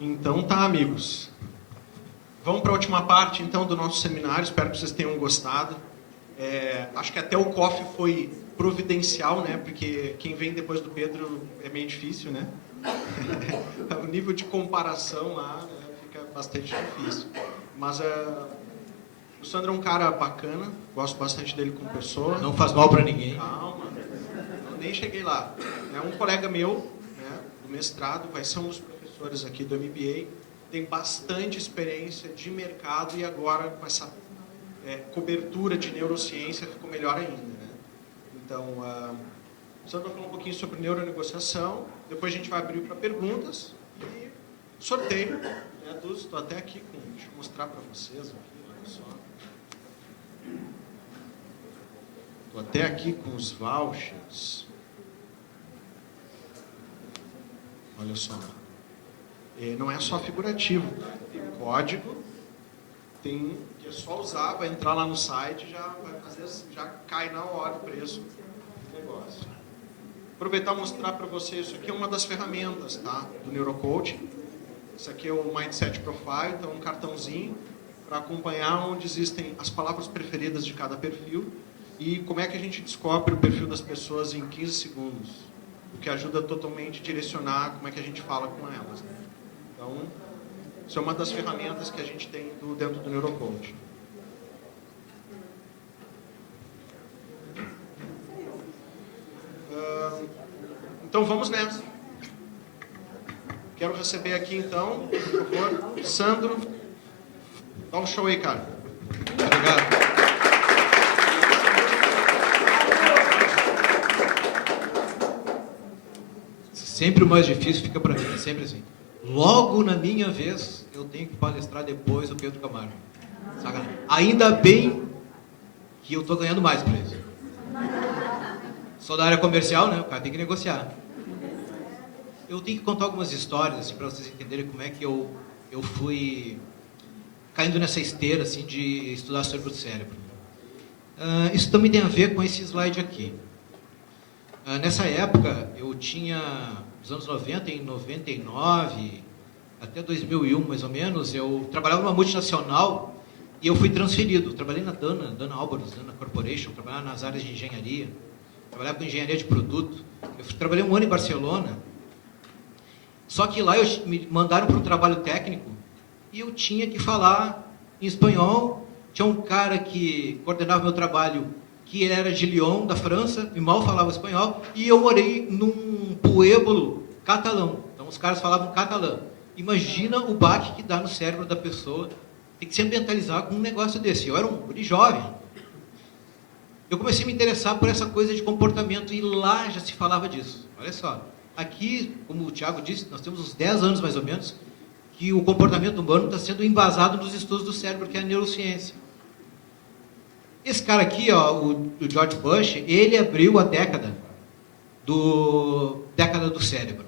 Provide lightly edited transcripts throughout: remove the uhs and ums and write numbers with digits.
Então tá, amigos. Vamos para a última parte, então, do nosso seminário. Espero que vocês tenham gostado. Acho que até o coffee foi providencial, né? Porque quem vem depois do Pedro é meio difícil, né? O nível de comparação lá, né, fica bastante difícil. Mas o Sandro é um cara bacana, gosto bastante dele como pessoa. Não faz mal para ninguém. Calma, eu nem cheguei lá. É um colega meu, né, do mestrado, vai ser um dos professores aqui do MBA, tem bastante experiência de mercado e agora com essa cobertura de neurociência ficou melhor ainda, né? Então, o Sandro vai falar um pouquinho sobre neuronegociação, depois a gente vai abrir para perguntas e sorteio, né, estou até aqui com, deixa eu mostrar para vocês aqui, olha só. Estou até aqui com os vouchers. Olha só. Não é só figurativo, tem código, que é só usar, vai entrar lá no site e já cai na hora o preço do negócio. Aproveitar e mostrar para vocês, isso aqui é uma das ferramentas, tá, do Neurocoaching. Isso aqui é o Mindset Profile, então um cartãozinho para acompanhar onde existem as palavras preferidas de cada perfil e como é que a gente descobre o perfil das pessoas em 15 segundos, o que ajuda totalmente a direcionar como é que a gente fala com elas, né? Então, isso é uma das ferramentas que a gente tem dentro do Neurocoaching. Então, vamos nessa. Quero receber aqui, então, por favor, Sandro. Dá um show aí, cara. Obrigado. Sempre o mais difícil fica para mim, sempre assim. Logo na minha vez, eu tenho que palestrar depois do Pedro Camargo. Sacanagem. Ainda bem que eu estou ganhando mais por isso. Sou da área comercial, né? O cara tem que negociar. Eu tenho que contar algumas histórias, assim, para vocês entenderem como é que eu fui caindo nessa esteira, assim, de estudar sobre o cérebro. Isso também tem a ver com esse slide aqui. Nessa época, eu tinha, nos anos 90, em 99, até 2001, mais ou menos, eu trabalhava numa multinacional e eu fui transferido. Trabalhei na Dana Albarus, Dana Corporation, trabalhava nas áreas de engenharia, trabalhava com engenharia de produto. Eu trabalhei um ano em Barcelona, só que lá me mandaram para um trabalho técnico e eu tinha que falar em espanhol. Tinha um cara que coordenava meu trabalho, que ele era de Lyon, da França, e mal falava espanhol, e eu morei num pueblo catalão. Então os caras falavam catalã. Imagina o baque que dá no cérebro da pessoa, tem que se ambientalizar com um negócio desse. Eu era um guri jovem. Eu comecei a me interessar por essa coisa de comportamento, e lá já se falava disso. Olha só, aqui, como o Thiago disse, nós temos uns 10 anos mais ou menos, que o comportamento humano está sendo embasado nos estudos do cérebro, que é a neurociência. Esse cara aqui, ó, o George Bush, ele abriu a década do cérebro.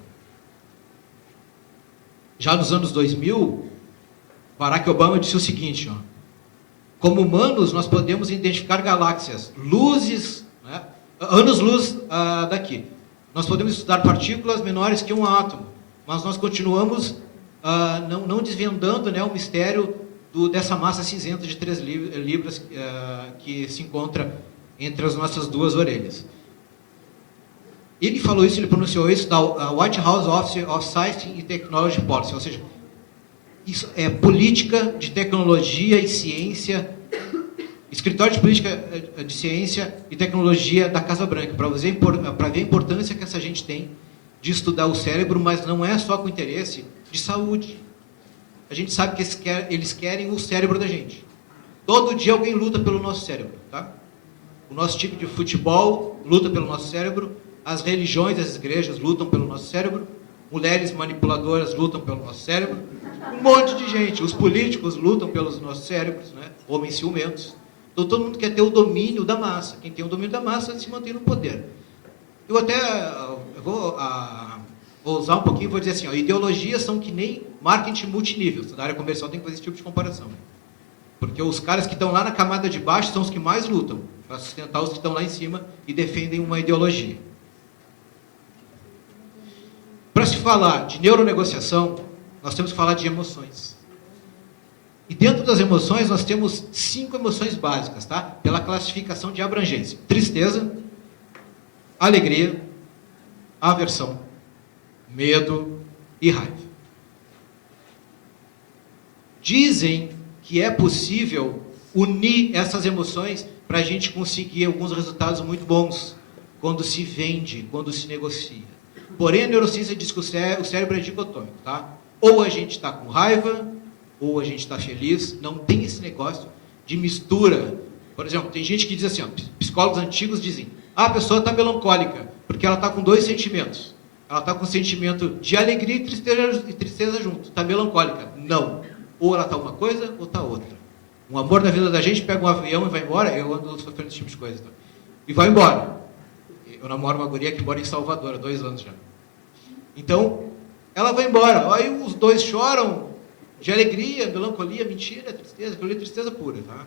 Já nos anos 2000, Barack Obama disse o seguinte, ó: como humanos, nós podemos identificar galáxias, luzes, né, anos-luz daqui. Nós podemos estudar partículas menores que um átomo, mas nós continuamos não desvendando, né, o mistério dessa massa cinzenta de 3 libras que se encontra entre as nossas duas orelhas. Ele falou isso, ele pronunciou isso da White House Office of Science and Technology Policy, ou seja, isso é política de tecnologia e ciência, escritório de política de ciência e tecnologia da Casa Branca, para ver a importância que essa gente tem de estudar o cérebro, mas não é só com interesse de saúde. A gente sabe que eles querem o cérebro da gente. Todo dia alguém luta pelo nosso cérebro, tá? O nosso time de futebol luta pelo nosso cérebro, as religiões, as igrejas lutam pelo nosso cérebro, mulheres manipuladoras lutam pelo nosso cérebro, um monte de gente, os políticos lutam pelos nossos cérebros, né? Homens ciumentos. Então todo mundo quer ter o domínio da massa. Quem tem o domínio da massa se mantém no poder. Eu até vou usar um pouquinho e vou dizer assim, ó, ideologias são que nem marketing multinível. Da área comercial tem que fazer esse tipo de comparação. Porque os caras que estão lá na camada de baixo são os que mais lutam para sustentar os que estão lá em cima e defendem uma ideologia. Para se falar de neuronegociação, nós temos que falar de emoções. E dentro das emoções, nós temos 5 emoções básicas, tá? Pela classificação de abrangência. Tristeza, alegria, aversão, medo e raiva. Dizem que é possível unir essas emoções para a gente conseguir alguns resultados muito bons quando se vende, quando se negocia. Porém, a neurociência diz que o cérebro é dicotômico, tá? Ou a gente está com raiva, ou a gente está feliz. Não tem esse negócio de mistura. Por exemplo, tem gente que diz assim, ó, psicólogos antigos dizem, a pessoa está melancólica, porque ela está com 2 sentimentos. Ela está com o sentimento de alegria e tristeza junto. Está melancólica. Não. Ou ela está uma coisa, ou está outra. Um amor da vida da gente pega um avião e vai embora. Eu ando sofrendo esse tipo de coisa. Tá? E vai embora. Eu namoro uma guria que mora em Salvador há 2 anos já. Então, ela vai embora. Aí os 2 choram de alegria, melancolia, mentira, tristeza. Aquilo é tristeza pura. Tá?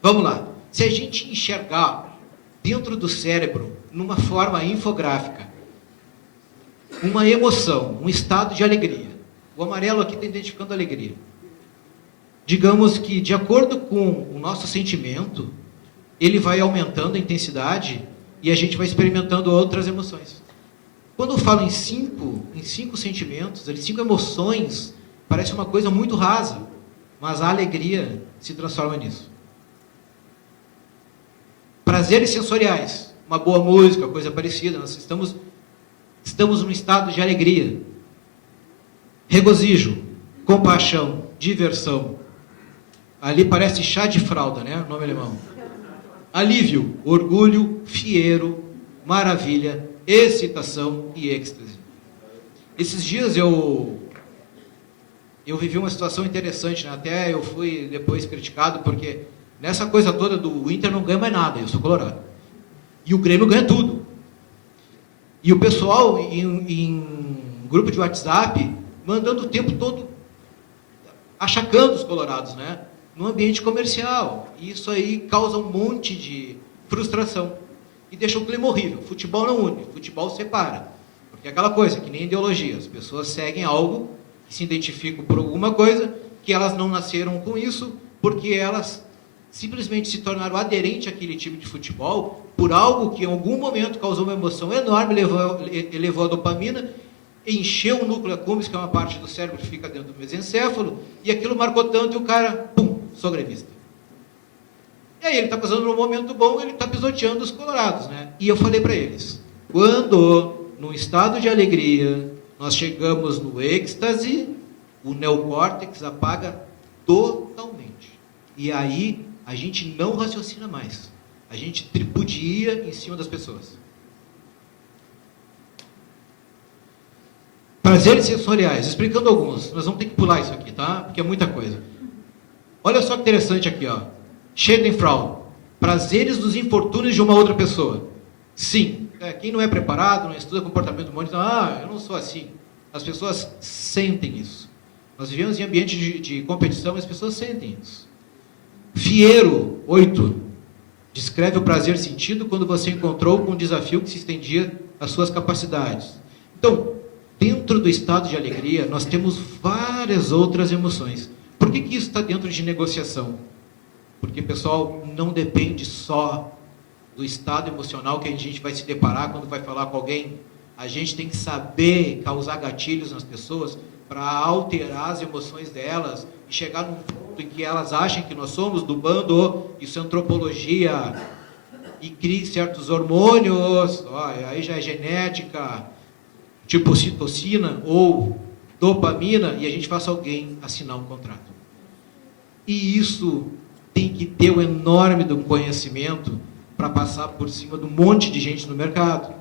Vamos lá. Se a gente enxergar dentro do cérebro, numa forma infográfica, uma emoção, um estado de alegria. O amarelo aqui está identificando a alegria. Digamos que, de acordo com o nosso sentimento, ele vai aumentando a intensidade e a gente vai experimentando outras emoções. Quando eu falo em 5 sentimentos, 5 emoções, parece uma coisa muito rasa, mas a alegria se transforma nisso. Prazeres sensoriais, uma boa música, coisa parecida, nós estamos num estado de alegria. Regozijo, compaixão, diversão. Ali parece chá de fralda, né? Nome alemão. Alívio, orgulho, fiero, maravilha, excitação e êxtase. Esses dias eu vivi uma situação interessante, né? Até eu fui depois criticado, porque nessa coisa toda do Inter não ganha mais nada, eu sou colorado. E o Grêmio ganha tudo. E o pessoal em grupo de WhatsApp mandando o tempo todo achacando os colorados, né? No ambiente comercial. E isso aí causa um monte de frustração. E deixa o clima horrível. Futebol não une, futebol separa. Porque é aquela coisa, que nem ideologia. As pessoas seguem algo, que se identificam por alguma coisa, que elas não nasceram com isso, porque elas simplesmente se tornaram aderentes àquele tipo de futebol por algo que em algum momento causou uma emoção enorme, elevou a dopamina, encheu o núcleo accumbens, que é uma parte do cérebro que fica dentro do mesencéfalo, e aquilo marcou tanto e o cara, pum, sou gremista. E aí ele está passando num momento bom, ele está pisoteando os colorados, né? E eu falei para eles, quando, num estado de alegria, nós chegamos no êxtase, o neocórtex apaga totalmente. E aí, a gente não raciocina mais. A gente tripudia em cima das pessoas. Prazeres sensoriais, explicando alguns. Nós vamos ter que pular isso aqui, tá? Porque é muita coisa. Olha só que interessante aqui, ó. Schadenfreude. Prazeres dos infortúnios de uma outra pessoa. Sim. Quem não é preparado, não estuda comportamento humano, diz, eu não sou assim. As pessoas sentem isso. Nós vivemos em ambiente de competição, as pessoas sentem isso. Fiero, 8. Descreve o prazer sentido quando você encontrou com um desafio que se estendia às suas capacidades. Então, dentro do estado de alegria, nós temos várias outras emoções. Por que isso está dentro de negociação? Porque, pessoal, não depende só do estado emocional que a gente vai se deparar quando vai falar com alguém. A gente tem que saber causar gatilhos nas pessoas para alterar as emoções delas e chegar num ponto em que elas achem que nós somos do bando, isso é antropologia, e crie certos hormônios, aí já é genética, tipo citocina ou dopamina, e a gente faça alguém assinar um contrato. E isso tem que ter um enorme conhecimento para passar por cima de um monte de gente no mercado.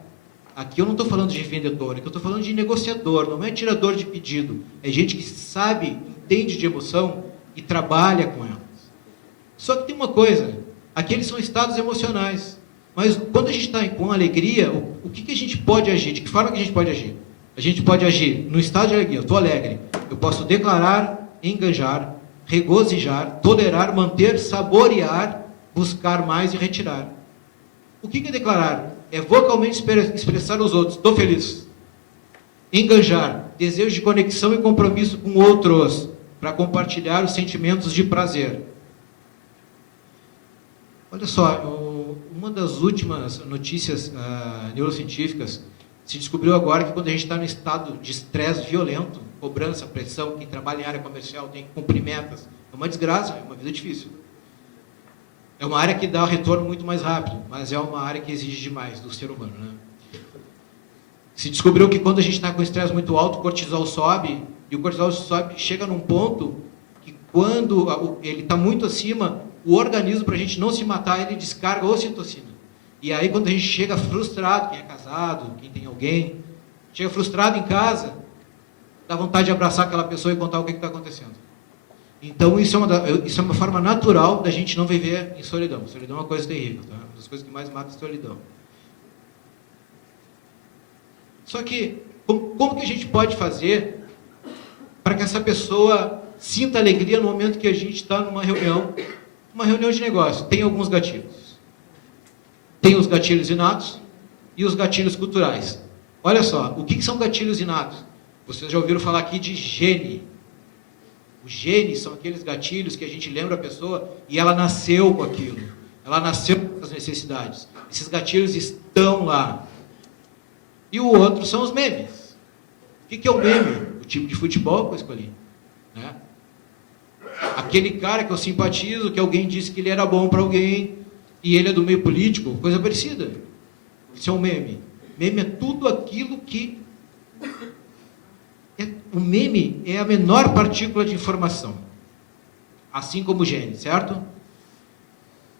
Aqui eu não estou falando de vendedor, aqui eu estou falando de negociador, não é tirador de pedido. É gente que sabe, entende de emoção e trabalha com elas. Só que tem uma coisa, aqueles são estados emocionais. Mas quando a gente está com alegria, o que a gente pode agir? De que forma que a gente pode agir? A gente pode agir no estado de alegria, eu estou alegre. Eu posso declarar, engajar, regozijar, tolerar, manter, saborear, buscar mais e retirar. O que é declarar? É vocalmente expressar aos outros, estou feliz. Engajar, desejo de conexão e compromisso com outros, para compartilhar os sentimentos de prazer. Olha só, uma das últimas notícias neurocientíficas, se descobriu agora que quando a gente está no estado de estresse violento, cobrança, pressão, quem trabalha em área comercial tem que cumprir metas, é uma desgraça, é uma vida difícil. É uma área que dá retorno muito mais rápido, mas é uma área que exige demais do ser humano, né? Se descobriu que quando a gente está com estresse muito alto, o cortisol sobe, e o cortisol sobe, chega num ponto que quando ele está muito acima, o organismo, para a gente não se matar, ele descarga ocitocina. E aí quando a gente chega frustrado, quem é casado, quem tem alguém, chega frustrado em casa, dá vontade de abraçar aquela pessoa e contar o que está acontecendo. Então isso é uma forma natural da gente não viver em solidão. Solidão é uma coisa terrível, tá? Uma das coisas que mais mata é a solidão. Só que, como que a gente pode fazer para que essa pessoa sinta alegria no momento que a gente está numa reunião de negócio? Tem alguns gatilhos. Tem os gatilhos inatos e os gatilhos culturais. Olha só, o que são gatilhos inatos? Vocês já ouviram falar aqui de gene. Os genes são aqueles gatilhos que a gente lembra a pessoa e ela nasceu com aquilo. Ela nasceu com as necessidades. Esses gatilhos estão lá. E o outro são os memes. O que é o meme? O time de futebol que eu escolhi. Né? Aquele cara que eu simpatizo, que alguém disse que ele era bom para alguém, e ele é do meio político, coisa parecida. Isso é um meme. Meme é tudo aquilo que... O meme é a menor partícula de informação. Assim como o gene, certo?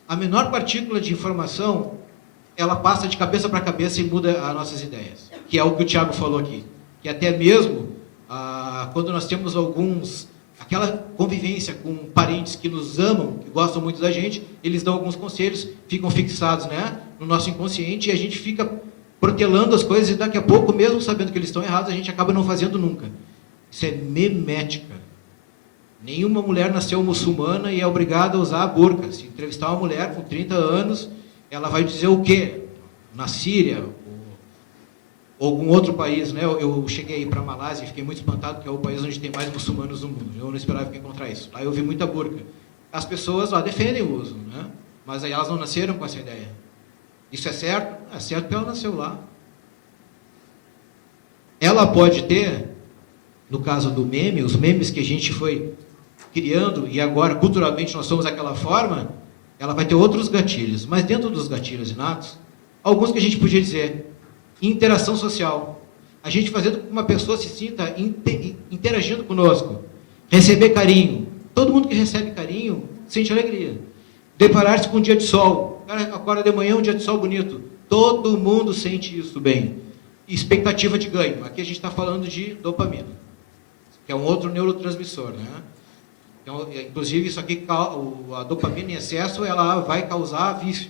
A menor partícula de informação, ela passa de cabeça para cabeça e muda as nossas ideias. Que é o que o Tiago falou aqui. Que até mesmo, quando nós temos aquela convivência com parentes que nos amam, que gostam muito da gente, eles dão alguns conselhos, ficam fixados, né, no nosso inconsciente, e a gente fica protelando as coisas, e daqui a pouco, mesmo sabendo que eles estão errados, a gente acaba não fazendo nunca. Isso é memética. Nenhuma mulher nasceu muçulmana e é obrigada a usar a burca. Se entrevistar uma mulher com 30 anos, ela vai dizer o quê? Na Síria, ou algum outro país, né? Eu cheguei aí para a Malásia e fiquei muito espantado, que é o país onde tem mais muçulmanos no mundo. Eu não esperava encontrar isso. Lá eu vi muita burca. As pessoas lá defendem o uso, né? Mas aí elas não nasceram com essa ideia. Isso é certo? É certo porque ela nasceu lá. Ela pode ter, no caso do meme, os memes que a gente foi criando, e agora culturalmente nós somos daquela forma, ela vai ter outros gatilhos. Mas dentro dos gatilhos inatos, alguns que a gente podia dizer, interação social. A gente fazendo com que uma pessoa se sinta interagindo conosco. Receber carinho. Todo mundo que recebe carinho sente alegria. Deparar-se com um dia de sol. O cara acorda de manhã, um dia de sol bonito. Todo mundo sente isso bem. Expectativa de ganho. Aqui a gente está falando de dopamina, que é um outro neurotransmissor, né? Então, inclusive, isso aqui, a dopamina em excesso, ela vai causar vício.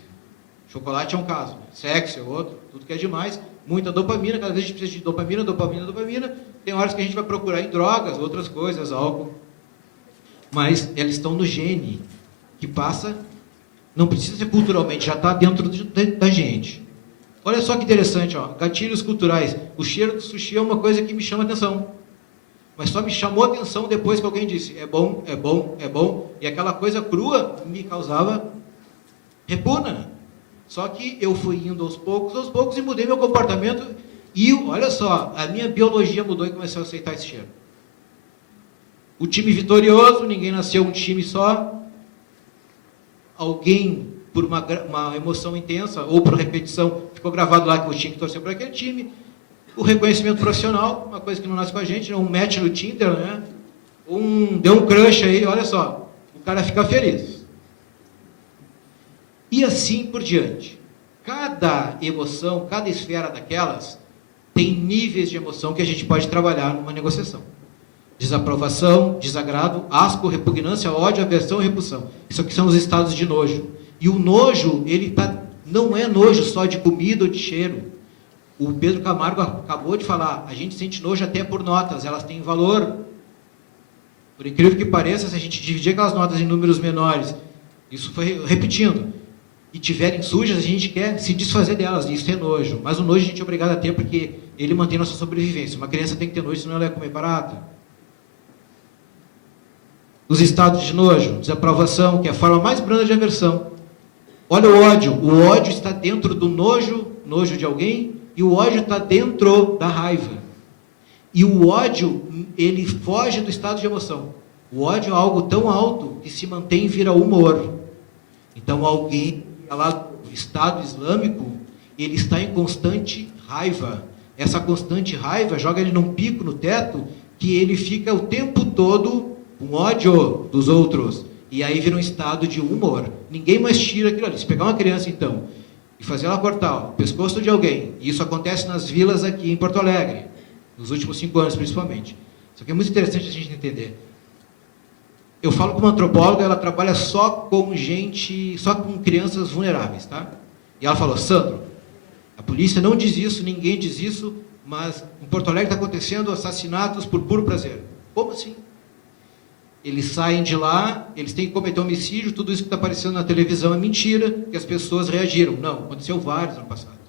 Chocolate é um caso. Sexo é outro. Tudo que é demais. Muita dopamina. Cada vez a gente precisa de dopamina, dopamina, dopamina. Tem horas que a gente vai procurar em drogas, outras coisas, álcool. Mas elas estão no gene, que passa... Não precisa ser culturalmente, já está dentro da gente. Olha só que interessante, ó, gatilhos culturais. O cheiro do sushi é uma coisa que me chama atenção. Mas só me chamou atenção depois que alguém disse, é bom, é bom, é bom. E aquela coisa crua me causava repugna. Só que eu fui indo aos poucos, e mudei meu comportamento. E, olha só, a minha biologia mudou e comecei a aceitar esse cheiro. O time vitorioso, ninguém nasceu um time só. Alguém, por uma emoção intensa, ou por repetição, ficou gravado lá que eu tinha que torcer para aquele time. O reconhecimento profissional, uma coisa que não nasce com a gente, um match no Tinder, né? Deu um crush aí, olha só, o cara fica feliz. E assim por diante. Cada emoção, cada esfera daquelas, tem níveis de emoção que a gente pode trabalhar numa negociação. Desaprovação, desagrado, asco, repugnância, ódio, aversão e repulsão. Isso aqui são os estados de nojo. E o nojo, não é nojo só de comida ou de cheiro. O Pedro Camargo acabou de falar, a gente sente nojo até por notas, elas têm valor. Por incrível que pareça, se a gente dividir aquelas notas em números menores, isso foi repetindo, e tiverem sujas, a gente quer se desfazer delas, isso é nojo. Mas o nojo a gente é obrigado a ter porque ele mantém nossa sobrevivência. Uma criança tem que ter nojo, senão ela ia comer barata. Os estados de nojo, desaprovação, que é a forma mais branda de aversão. Olha o ódio. O ódio está dentro do nojo de alguém, e o ódio está dentro da raiva. E o ódio, ele foge do estado de emoção. O ódio é algo tão alto que se mantém e vira humor. Então alguém, lá do Estado Islâmico, ele está em constante raiva. Essa constante raiva joga ele num pico no teto, que ele fica o tempo todo com ódio dos outros. E aí vira um estado de humor. Ninguém mais tira aquilo ali. Se pegar uma criança, então, e fazer ela cortar o pescoço de alguém, e isso acontece nas vilas aqui em Porto Alegre, nos últimos 5 anos principalmente. Isso aqui é muito interessante a gente entender. Eu falo com uma antropóloga, ela trabalha só com crianças vulneráveis, tá? E ela falou: Sandro, a polícia não diz isso, ninguém diz isso, mas em Porto Alegre está acontecendo assassinatos por puro prazer. Como assim? Eles saem de lá, eles têm que cometer homicídio, tudo isso que está aparecendo na televisão é mentira, que as pessoas reagiram. Não, aconteceu vários no passado.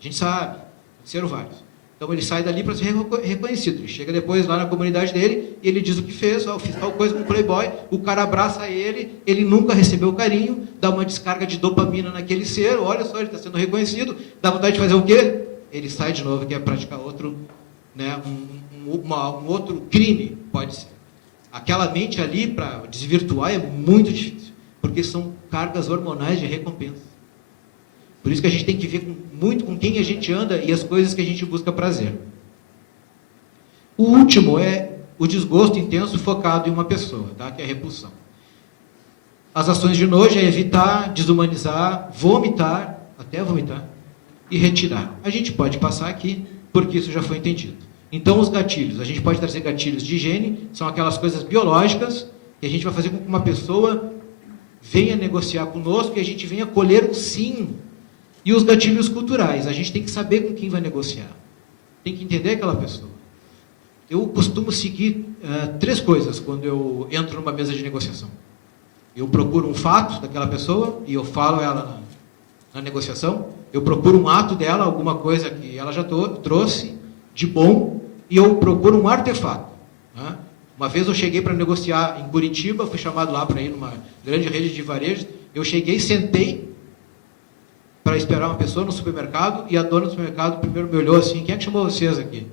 A gente sabe, aconteceram vários. Então ele sai dali para ser reconhecido. Ele chega depois lá na comunidade dele e ele diz o que fez: ó, fiz tal coisa com o playboy, o cara abraça ele, ele nunca recebeu carinho, dá uma descarga de dopamina naquele ser, olha só, ele está sendo reconhecido, dá vontade de fazer o quê? Ele sai de novo e quer praticar outro, né, um outro crime, pode ser. Aquela mente ali, para desvirtuar, é muito difícil, porque são cargas hormonais de recompensa. Por isso que a gente tem que ver muito com quem a gente anda e as coisas que a gente busca prazer. O último é o desgosto intenso focado em uma pessoa, tá? Que é a repulsão. As ações de nojo é evitar, desumanizar, vomitar, até vomitar, e retirar. A gente pode passar aqui, porque isso já foi entendido. Então, os gatilhos. A gente pode trazer gatilhos de higiene, são aquelas coisas biológicas que a gente vai fazer com que uma pessoa venha negociar conosco e a gente venha colher um sim. E os gatilhos culturais. A gente tem que saber com quem vai negociar. Tem que entender aquela pessoa. Eu costumo seguir 3 coisas quando eu entro numa mesa de negociação. Eu procuro um fato daquela pessoa e eu falo ela na negociação. Eu procuro um ato dela, alguma coisa que ela já trouxe de bom, e eu procuro um artefato. Né? Uma vez eu cheguei para negociar em Curitiba, fui chamado lá para ir numa grande rede de varejos, eu cheguei, sentei para esperar uma pessoa no supermercado, e a dona do supermercado primeiro me olhou assim: quem é que chamou vocês aqui? Eu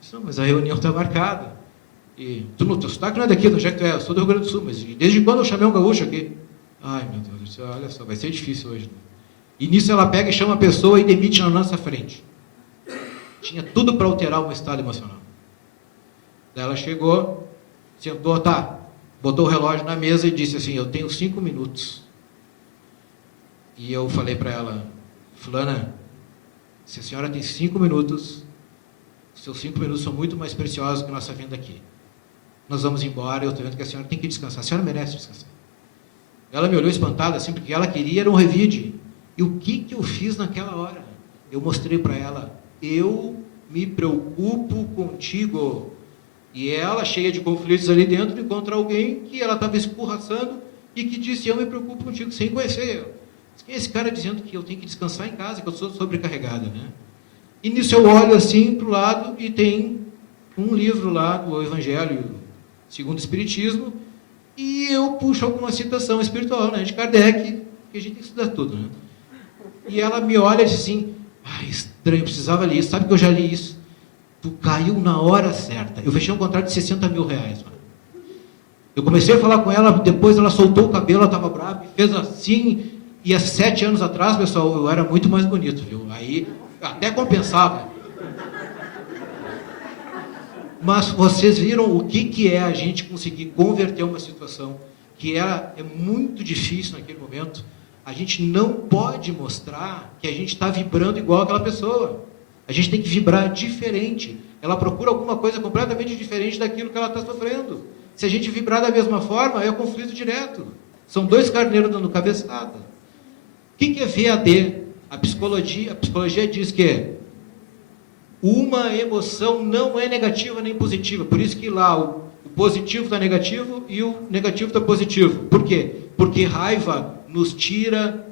disse: não, mas a reunião está marcada. E tu não, teu sotaque não é daqui, do jeito que tu é, eu sou do Rio Grande do Sul, mas desde quando eu chamei um gaúcho aqui? Ai, meu Deus, olha só, vai ser difícil hoje. E nisso ela pega e chama a pessoa e demite na nossa frente. Tinha tudo para alterar o meu estado emocional. Daí ela chegou, sentou, tá, botou o relógio na mesa e disse assim: eu tenho 5 minutos. E eu falei para ela: fulana, se a senhora tem 5 minutos, seus 5 minutos são muito mais preciosos que a nossa vinda aqui. Nós vamos embora, eu estou vendo que a senhora tem que descansar. A senhora merece descansar. Ela me olhou espantada, assim, porque ela queria era um revide. E o que eu fiz naquela hora? Eu mostrei para ela: eu me preocupo contigo. E ela, cheia de conflitos ali dentro, encontra alguém que ela estava escorraçando e que disse: eu me preocupo contigo, sem conhecer eu. Quem é esse cara dizendo que eu tenho que descansar em casa, que eu sou sobrecarregada, né? E nisso eu olho assim para o lado e tem um livro lá do Evangelho segundo o Espiritismo, e eu puxo alguma citação espiritual, né, de Kardec, que a gente tem que estudar tudo, né? E ela me olha e diz assim: estranho, precisava ler isso, sabe que eu já li isso? Tu caiu na hora certa. Eu fechei um contrato de 60 mil reais, mano. Eu comecei a falar com ela, depois ela soltou o cabelo, ela estava brava, fez assim, e há 7 anos atrás, pessoal, eu era muito mais bonito, viu? Aí até compensava. Mas vocês viram o que é a gente conseguir converter uma situação que é muito difícil naquele momento. A gente não pode mostrar que a gente está vibrando igual aquela pessoa. A gente tem que vibrar diferente. Ela procura alguma coisa completamente diferente daquilo que ela está sofrendo. Se a gente vibrar da mesma forma, é o conflito direto. São 2 carneiros dando cabeçada. O que é VAD? A psicologia diz que uma emoção não é negativa nem positiva. Por isso que lá o positivo está negativo e o negativo está positivo. Por quê? Porque raiva nos tira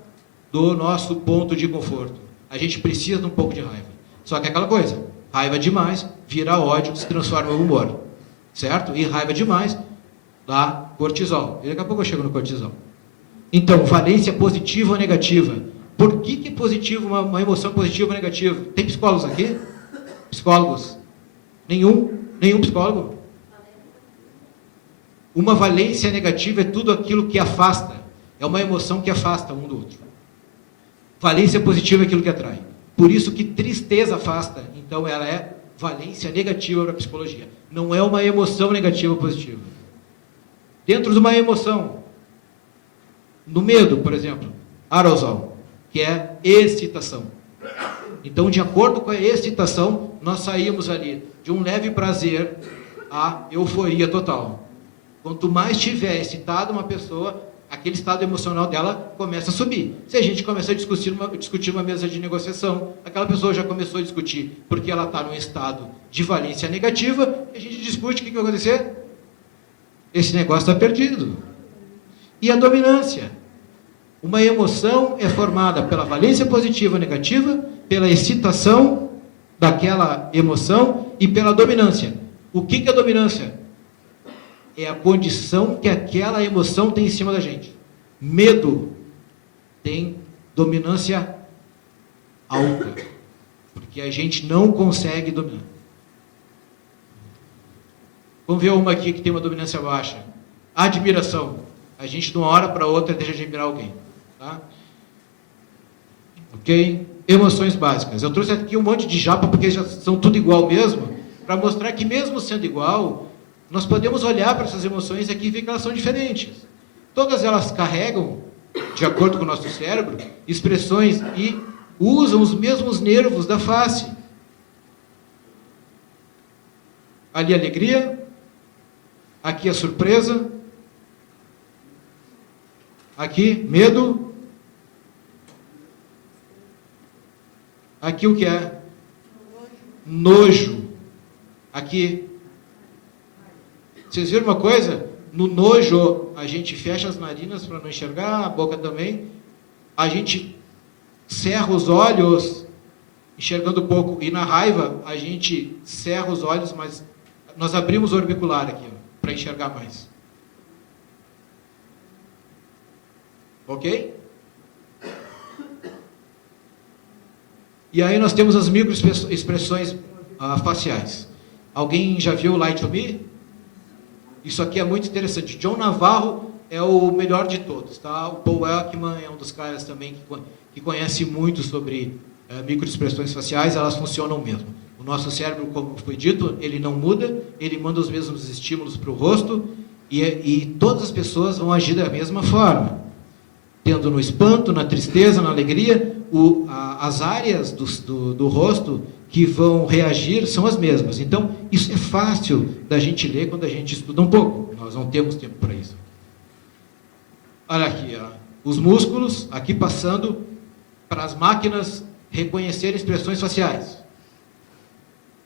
do nosso ponto de conforto. A gente precisa de um pouco de raiva. Só que é aquela coisa, Raiva demais vira ódio, se transforma em humor. Certo? E raiva demais dá cortisol. E daqui a pouco eu chego no cortisol. Então, valência positiva ou negativa. Por que é positivo, uma emoção positiva ou negativa? Tem psicólogos aqui? Psicólogos? Nenhum? Nenhum psicólogo? Uma valência negativa é tudo aquilo que afasta. É uma emoção que afasta um do outro. Valência positiva é aquilo que atrai. Por isso que tristeza afasta. Então ela é valência negativa para a psicologia. Não é uma emoção negativa ou positiva. Dentro de uma emoção, no medo, por exemplo, arousal, que é excitação. Então, de acordo com a excitação, nós saímos ali de um leve prazer à euforia total. Quanto mais tiver excitado uma pessoa, aquele estado emocional dela começa a subir. Se a gente começar a discutir uma mesa de negociação, aquela pessoa já começou a discutir porque ela está num estado de valência negativa, e a gente discute, o que vai acontecer? Esse negócio está perdido. E a dominância? Uma emoção é formada pela valência positiva ou negativa, pela excitação daquela emoção e pela dominância. O que é a dominância? É a condição que aquela emoção tem em cima da gente. Medo tem dominância alta, porque a gente não consegue dominar. Vamos ver uma aqui que tem uma dominância baixa. Admiração. A gente de uma hora para outra deixa de admirar alguém. Tá? Ok? Emoções básicas. Eu trouxe aqui um monte de japa, porque já são tudo igual mesmo, para mostrar que mesmo sendo igual, nós podemos olhar para essas emoções aqui e ver que elas são diferentes. Todas elas carregam, de acordo com o nosso cérebro, expressões e usam os mesmos nervos da face. Ali alegria, aqui a surpresa, aqui medo, aqui o que é? Nojo. Aqui. Vocês viram uma coisa? No nojo, a gente fecha as narinas para não enxergar, a boca também. A gente cerra os olhos, enxergando pouco. E na raiva, a gente cerra os olhos, mas nós abrimos o orbicular aqui, para enxergar mais. Ok? E aí nós temos as microexpressões faciais. Alguém já viu Lie to Me? Isso aqui é muito interessante. John Navarro é o melhor de todos, tá? O Paul Ekman é um dos caras também que conhece muito sobre microexpressões faciais, elas funcionam mesmo. O nosso cérebro, como foi dito, ele não muda, ele manda os mesmos estímulos para o rosto e todas as pessoas vão agir da mesma forma. Tendo no espanto, na tristeza, na alegria, as áreas do rosto que vão reagir são as mesmas. Então, isso é fácil da gente ler quando a gente estuda um pouco. Nós não temos tempo para isso. Olha aqui, ó. Os músculos, aqui passando para as máquinas reconhecerem expressões faciais.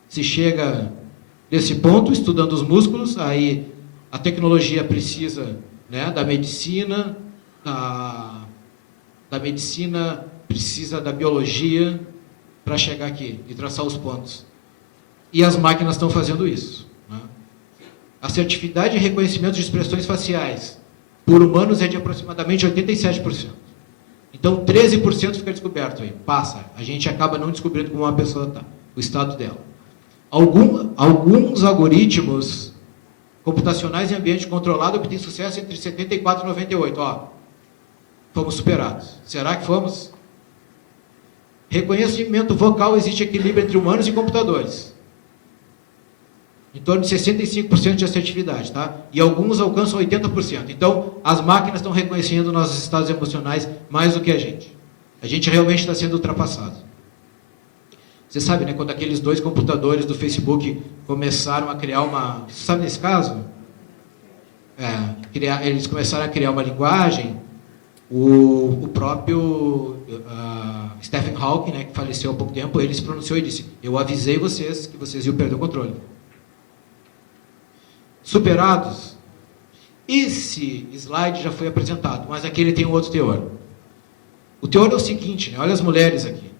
Se chega nesse ponto, estudando os músculos, aí a tecnologia precisa, né, da medicina, da medicina precisa da biologia para chegar aqui e traçar os pontos. E as máquinas estão fazendo isso. Né? A assertividade e reconhecimento de expressões faciais por humanos é de aproximadamente 87%. Então, 13% fica descoberto aí. Passa. A gente acaba não descobrindo como uma pessoa está, o estado dela. Alguns algoritmos computacionais em ambiente controlado obtêm sucesso entre 74 e 98. Ó, fomos superados. Será que fomos? Reconhecimento vocal, existe equilíbrio entre humanos e computadores. Em torno de 65% de assertividade, tá? E alguns alcançam 80%. Então, as máquinas estão reconhecendo nossos estados emocionais mais do que a gente. A gente realmente está sendo ultrapassado. Você sabe, né? Quando aqueles 2 computadores do Facebook começaram a criar uma... Você sabe nesse caso? Eles começaram a criar uma linguagem. O próprio Stephen Hawking, né, que faleceu há pouco tempo, ele se pronunciou e disse: eu avisei vocês que vocês iam perder o controle. Superados. Esse slide já foi apresentado, mas aqui ele tem um outro teor. O teor é o seguinte, né, olha as mulheres aqui.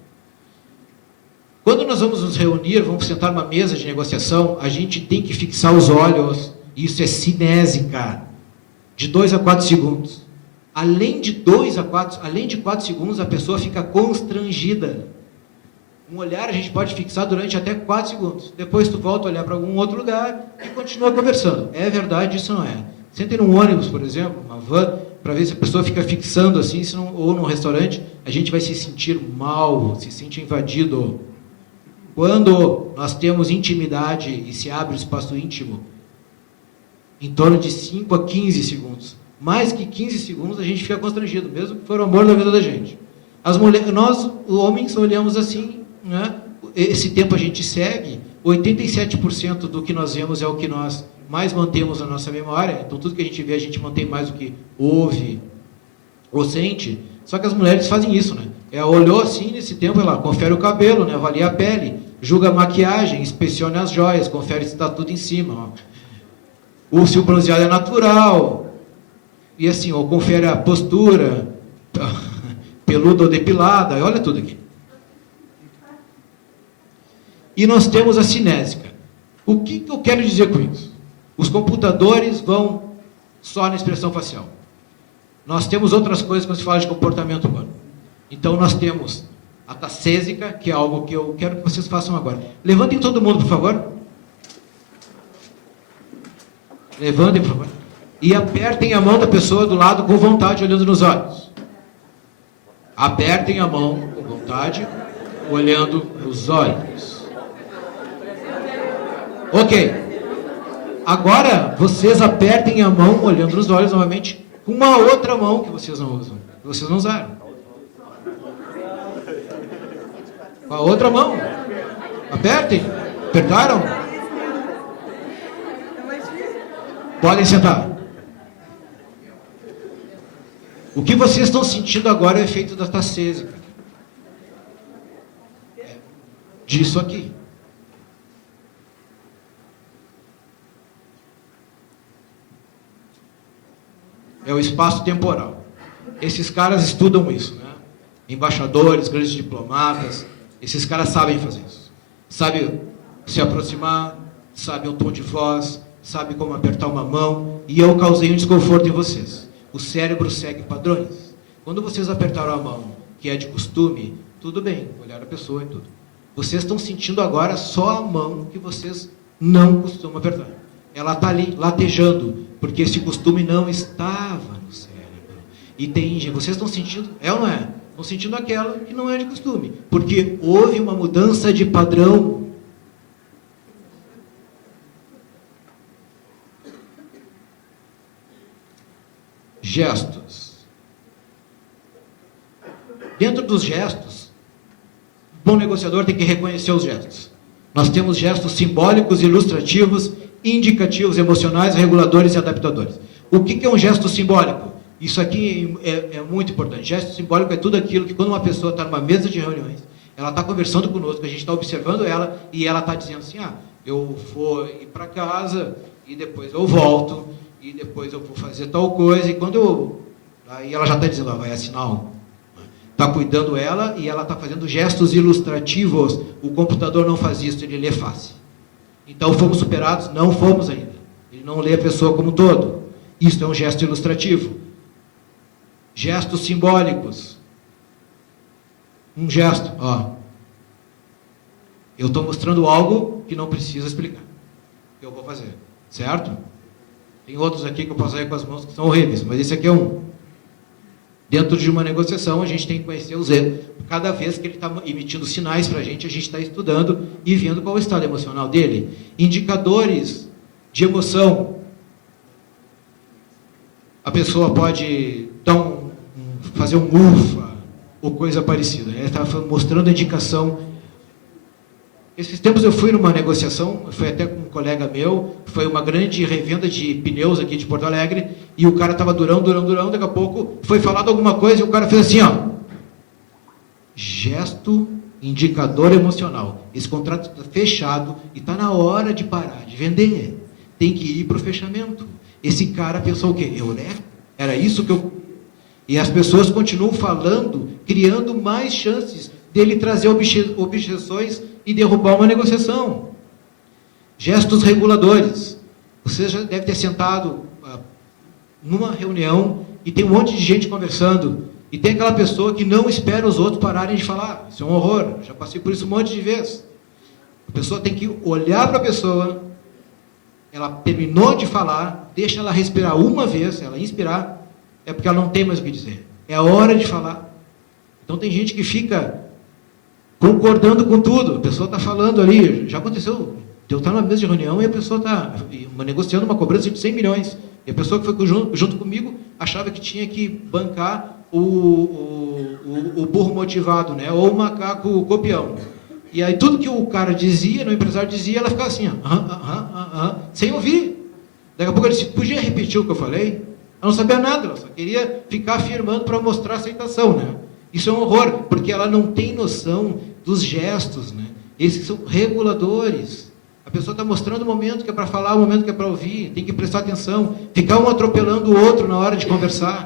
Quando nós vamos nos reunir, vamos sentar numa mesa de negociação, a gente tem que fixar os olhos. Isso é cinésica. De 2 a 4 segundos. Além de 4 segundos, a pessoa fica constrangida. Um olhar a gente pode fixar durante até 4 segundos. Depois tu volta a olhar para algum outro lugar e continua conversando. É verdade, isso não é. Sentem num ônibus, por exemplo, uma van, para ver se a pessoa fica fixando assim, ou num restaurante, a gente vai se sentir mal, se sente invadido. Quando nós temos intimidade e se abre o espaço íntimo, em torno de 5 a 15 segundos. Mais que 15 segundos, a gente fica constrangido, mesmo que for o amor da vida da gente. Nós, homens, olhamos assim, né? Esse tempo a gente segue, 87% do que nós vemos é o que nós mais mantemos na nossa memória, então tudo que a gente vê, a gente mantém mais do que ouve ou sente. Só que as mulheres fazem isso, né? Olhou assim, nesse tempo, ela confere o cabelo, né? Avalia a pele, julga a maquiagem, inspeciona as joias, confere se está tudo em cima, ó. Se o bronzeado é natural, e assim, ou confere a postura, peluda ou depilada, olha tudo aqui. E nós temos a cinésica. O que eu quero dizer com isso? Os computadores vão só na expressão facial. Nós temos outras coisas quando se fala de comportamento humano. Então nós temos a tacésica, que é algo que eu quero que vocês façam agora. Levantem todo mundo, por favor. Levantem, por favor. E apertem a mão da pessoa do lado com vontade, olhando nos olhos. Apertem a mão com vontade, olhando nos olhos. Ok. Agora, vocês apertem a mão, olhando nos olhos, novamente, com uma outra mão que vocês não usam, que vocês não usaram. Com a outra mão. Apertem. Apertaram? Podem sentar. O que vocês estão sentindo agora é o efeito da tacésica. Disso aqui. É o espaço temporal. Esses caras estudam isso, né? Embaixadores, grandes diplomatas, esses caras sabem fazer isso. Sabem se aproximar, sabem o tom de voz, sabem como apertar uma mão, e eu causei um desconforto em vocês. O cérebro segue padrões. Quando vocês apertaram a mão, que é de costume, tudo bem, olhar a pessoa e tudo. Vocês estão sentindo agora só a mão que vocês não costumam apertar. Ela está ali, latejando, porque esse costume não estava no cérebro. E vocês estão sentindo, é ou não é? Estão sentindo aquela que não é de costume, porque houve uma mudança de padrão. Gestos. Dentro dos gestos, o bom negociador tem que reconhecer os gestos. Nós temos gestos simbólicos, ilustrativos, indicativos, emocionais, reguladores e adaptadores. O que é um gesto simbólico? Isso aqui é muito importante. Gesto simbólico é tudo aquilo que, quando uma pessoa está numa mesa de reuniões, ela está conversando conosco, a gente está observando ela, e ela está dizendo assim, eu vou ir para casa, e depois eu volto, e depois eu vou fazer tal coisa, e quando aí ela já está dizendo, vai assinar um. Está cuidando ela, e ela está fazendo gestos ilustrativos. O computador não faz isso, ele lê fácil. Então, fomos superados? Não fomos ainda. Ele não lê a pessoa como um todo. Isso é um gesto ilustrativo. Gestos simbólicos. Um gesto, eu estou mostrando algo que não precisa explicar. Que eu vou fazer, certo? Tem outros aqui que eu posso sair com as mãos que são horríveis, mas esse aqui é um. Dentro de uma negociação, a gente tem que conhecer os erros. Cada vez que ele está emitindo sinais para a gente está estudando e vendo qual é o estado emocional dele. Indicadores de emoção. A pessoa pode fazer um ufa ou coisa parecida. Ele está mostrando a indicação. Esses tempos eu fui numa negociação, foi até com um colega meu, foi uma grande revenda de pneus aqui de Porto Alegre, e o cara estava durão, daqui a pouco foi falado alguma coisa e o cara fez assim, gesto indicador emocional. Esse contrato está fechado e está na hora de parar de vender. Tem que ir para o fechamento. Esse cara pensou o quê? Era isso que eu... E as pessoas continuam falando, criando mais chances dele trazer objeções e derrubar uma negociação. Gestos reguladores. Você já deve ter sentado numa reunião e tem um monte de gente conversando e tem aquela pessoa que não espera os outros pararem de falar. Isso é um horror. Já passei por isso um monte de vezes. A pessoa tem que olhar para a pessoa, ela terminou de falar, deixa ela respirar uma vez, ela inspirar, é porque ela não tem mais o que dizer. É a hora de falar. Então tem gente que fica concordando com tudo. A pessoa está falando ali, já aconteceu, eu estar numa mesa de reunião e a pessoa está negociando uma cobrança de 100 milhões. E a pessoa que foi junto comigo achava que tinha que bancar o burro motivado, né? Ou o macaco copião. E aí tudo que o cara dizia, o empresário dizia, ela ficava assim, sem ouvir. Daqui a pouco ele disse, podia repetir o que eu falei? Ela não sabia nada, ela só queria ficar afirmando para mostrar aceitação, né? Isso é um horror, porque ela não tem noção dos gestos, né? Esses são reguladores. A pessoa está mostrando o momento que é para falar, o momento que é para ouvir, tem que prestar atenção, ficar um atropelando o outro na hora de conversar.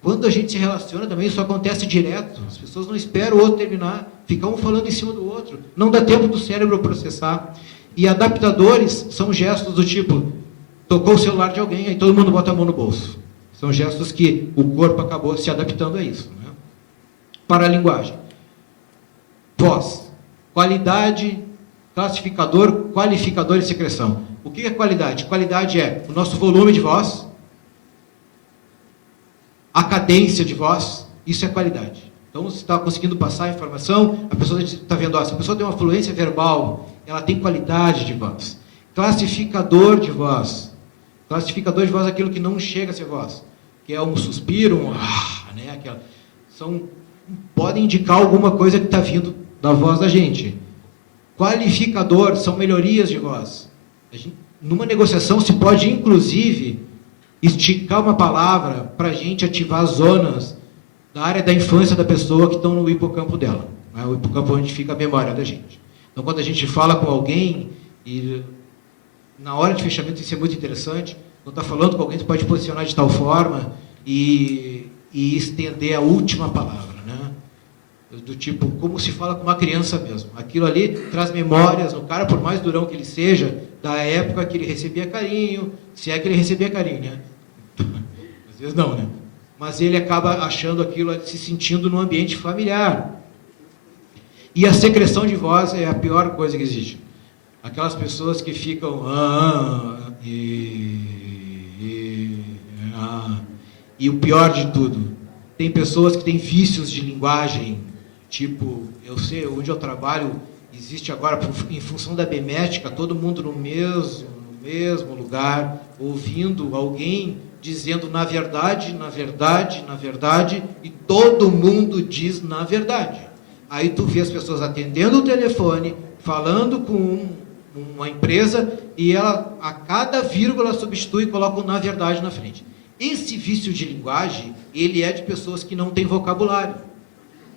Quando a gente se relaciona também, isso acontece direto. As pessoas não esperam o outro terminar, ficam um falando em cima do outro. Não dá tempo do cérebro processar. E adaptadores são gestos do tipo, tocou o celular de alguém, aí todo mundo bota a mão no bolso. São gestos que o corpo acabou se adaptando a isso. Né? Paralinguagem. Voz. Qualidade, classificador, qualificador e secreção. O que é qualidade? Qualidade é o nosso volume de voz, a cadência de voz, isso é qualidade. Então, você está conseguindo passar a informação, a pessoa está vendo, se a pessoa tem uma fluência verbal, ela tem qualidade de voz. Classificador de voz. Classificador de voz é aquilo que não chega a ser voz, que é um suspiro, né? Podem indicar alguma coisa que está vindo da voz da gente. Qualificador são melhorias de voz. Numa negociação se pode, inclusive, esticar uma palavra para a gente ativar zonas da área da infância da pessoa que estão no hipocampo dela. Né? O hipocampo onde fica a memória da gente. Então, quando a gente fala com alguém, e na hora de fechamento isso é muito interessante, quando está falando com alguém, você pode posicionar de tal forma e estender a última palavra. Né? Do tipo, como se fala com uma criança mesmo. Aquilo ali traz memórias no cara, por mais durão que ele seja, da época que ele recebia carinho, se é que ele recebia carinho, né? Às vezes não, né? Mas ele acaba achando aquilo, se sentindo num ambiente familiar. E a secreção de voz é a pior coisa que existe. Aquelas pessoas que ficam e o pior de tudo, tem pessoas que têm vícios de linguagem, tipo, eu sei, onde eu trabalho, existe agora, em função da bemética, todo mundo no mesmo lugar, ouvindo alguém dizendo na verdade, e todo mundo diz na verdade. Aí tu vê as pessoas atendendo o telefone, falando com uma empresa, e ela, a cada vírgula, substitui e coloca o na verdade na frente. Esse vício de linguagem, ele é de pessoas que não têm vocabulário.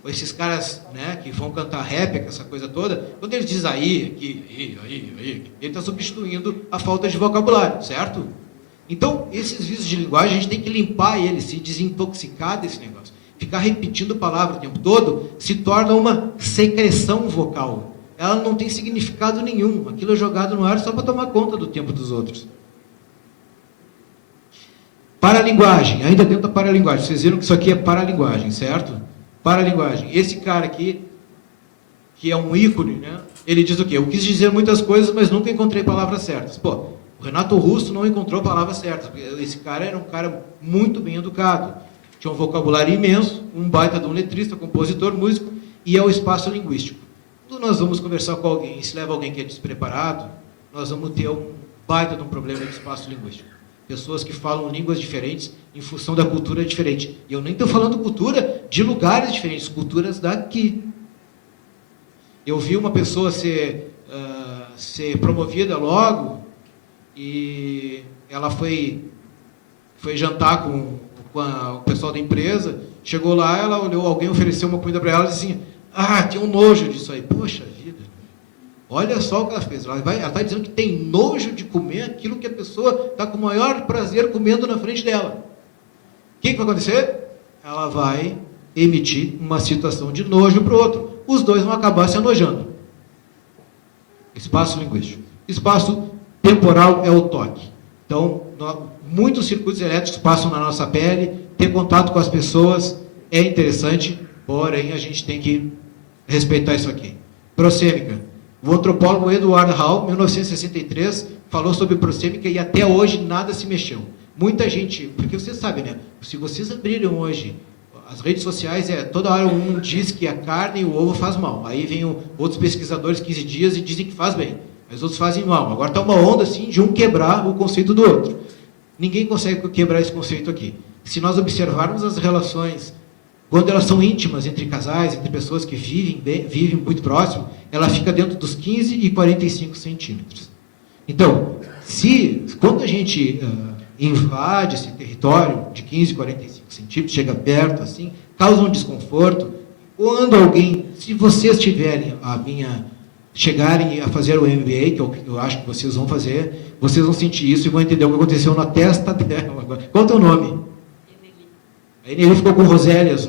Esses caras, né, que vão cantar rap, essa coisa toda, quando eles dizem aí, ele está substituindo a falta de vocabulário, certo? Então, esses vícios de linguagem, a gente tem que limpar eles, se desintoxicar desse negócio. Ficar repetindo palavra o tempo todo se torna uma secreção vocal. Ela não tem significado nenhum. Aquilo é jogado no ar só para tomar conta do tempo dos outros. Paralinguagem, ainda dentro da paralinguagem. Vocês viram que isso aqui é paralinguagem, certo? Paralinguagem. Esse cara aqui, que é um ícone, né? Ele diz o quê? Eu quis dizer muitas coisas, mas nunca encontrei palavras certas. Pô, o Renato Russo não encontrou palavras certas. Esse cara era um cara muito bem educado. Tinha um vocabulário imenso, um baita de um letrista, compositor, músico, e é o espaço linguístico. Quando nós vamos conversar com alguém, e se leva alguém que é despreparado, nós vamos ter um baita de um problema de espaço linguístico. Pessoas que falam línguas diferentes em função da cultura diferente. E eu nem estou falando cultura de lugares diferentes, culturas daqui. Eu vi uma pessoa ser promovida logo, e ela foi jantar com o pessoal da empresa, chegou lá, ela olhou, alguém ofereceu uma comida para ela e disse assim, tinha um nojo disso aí. Poxa vida, olha só o que ela fez. Ela está dizendo que tem nojo de comer aquilo que a pessoa está com o maior prazer comendo na frente dela. O que vai acontecer? Ela vai emitir uma situação de nojo para o outro. Os dois vão acabar se enojando. Espaço linguístico. Espaço temporal é o toque. Então, muitos circuitos elétricos passam na nossa pele, ter contato com as pessoas é interessante, porém a gente tem que respeitar isso aqui. Prossêmica. O antropólogo Edward Hall, em 1963, falou sobre prossêmica e até hoje nada se mexeu. Muita gente, porque vocês sabem, né? Se vocês abrirem hoje as redes sociais, toda hora um diz que a carne e o ovo faz mal. Aí vem outros pesquisadores 15 dias e dizem que faz bem. Mas outros fazem mal. Agora está uma onda assim de um quebrar o conceito do outro. Ninguém consegue quebrar esse conceito aqui. Se nós observarmos as relações, quando elas são íntimas entre casais, entre pessoas que vivem muito próximo, ela fica dentro dos 15 e 45 centímetros. Então, quando a gente invade esse território de 15 e 45 centímetros, chega perto assim, causa um desconforto. Quando alguém, se vocês chegarem a fazer o MBA, que eu acho que vocês vão fazer, vocês vão sentir isso e vão entender o que aconteceu na testa dela. Qual é o teu nome? A Eneli ficou com rosélias,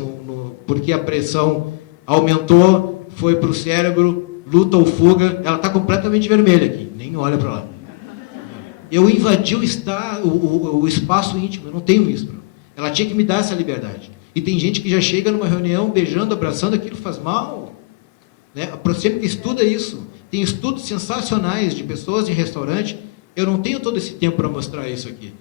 porque a pressão aumentou, foi para o cérebro, luta ou fuga, ela está completamente vermelha aqui, nem olha para lá. Eu invadi o espaço íntimo, eu não tenho isso. Ela tinha que me dar essa liberdade. E tem gente que já chega numa reunião beijando, abraçando, aquilo faz mal. Né? A Prossêmica estuda isso. Tem estudos sensacionais de pessoas em restaurante. Eu não tenho todo esse tempo para mostrar isso aqui.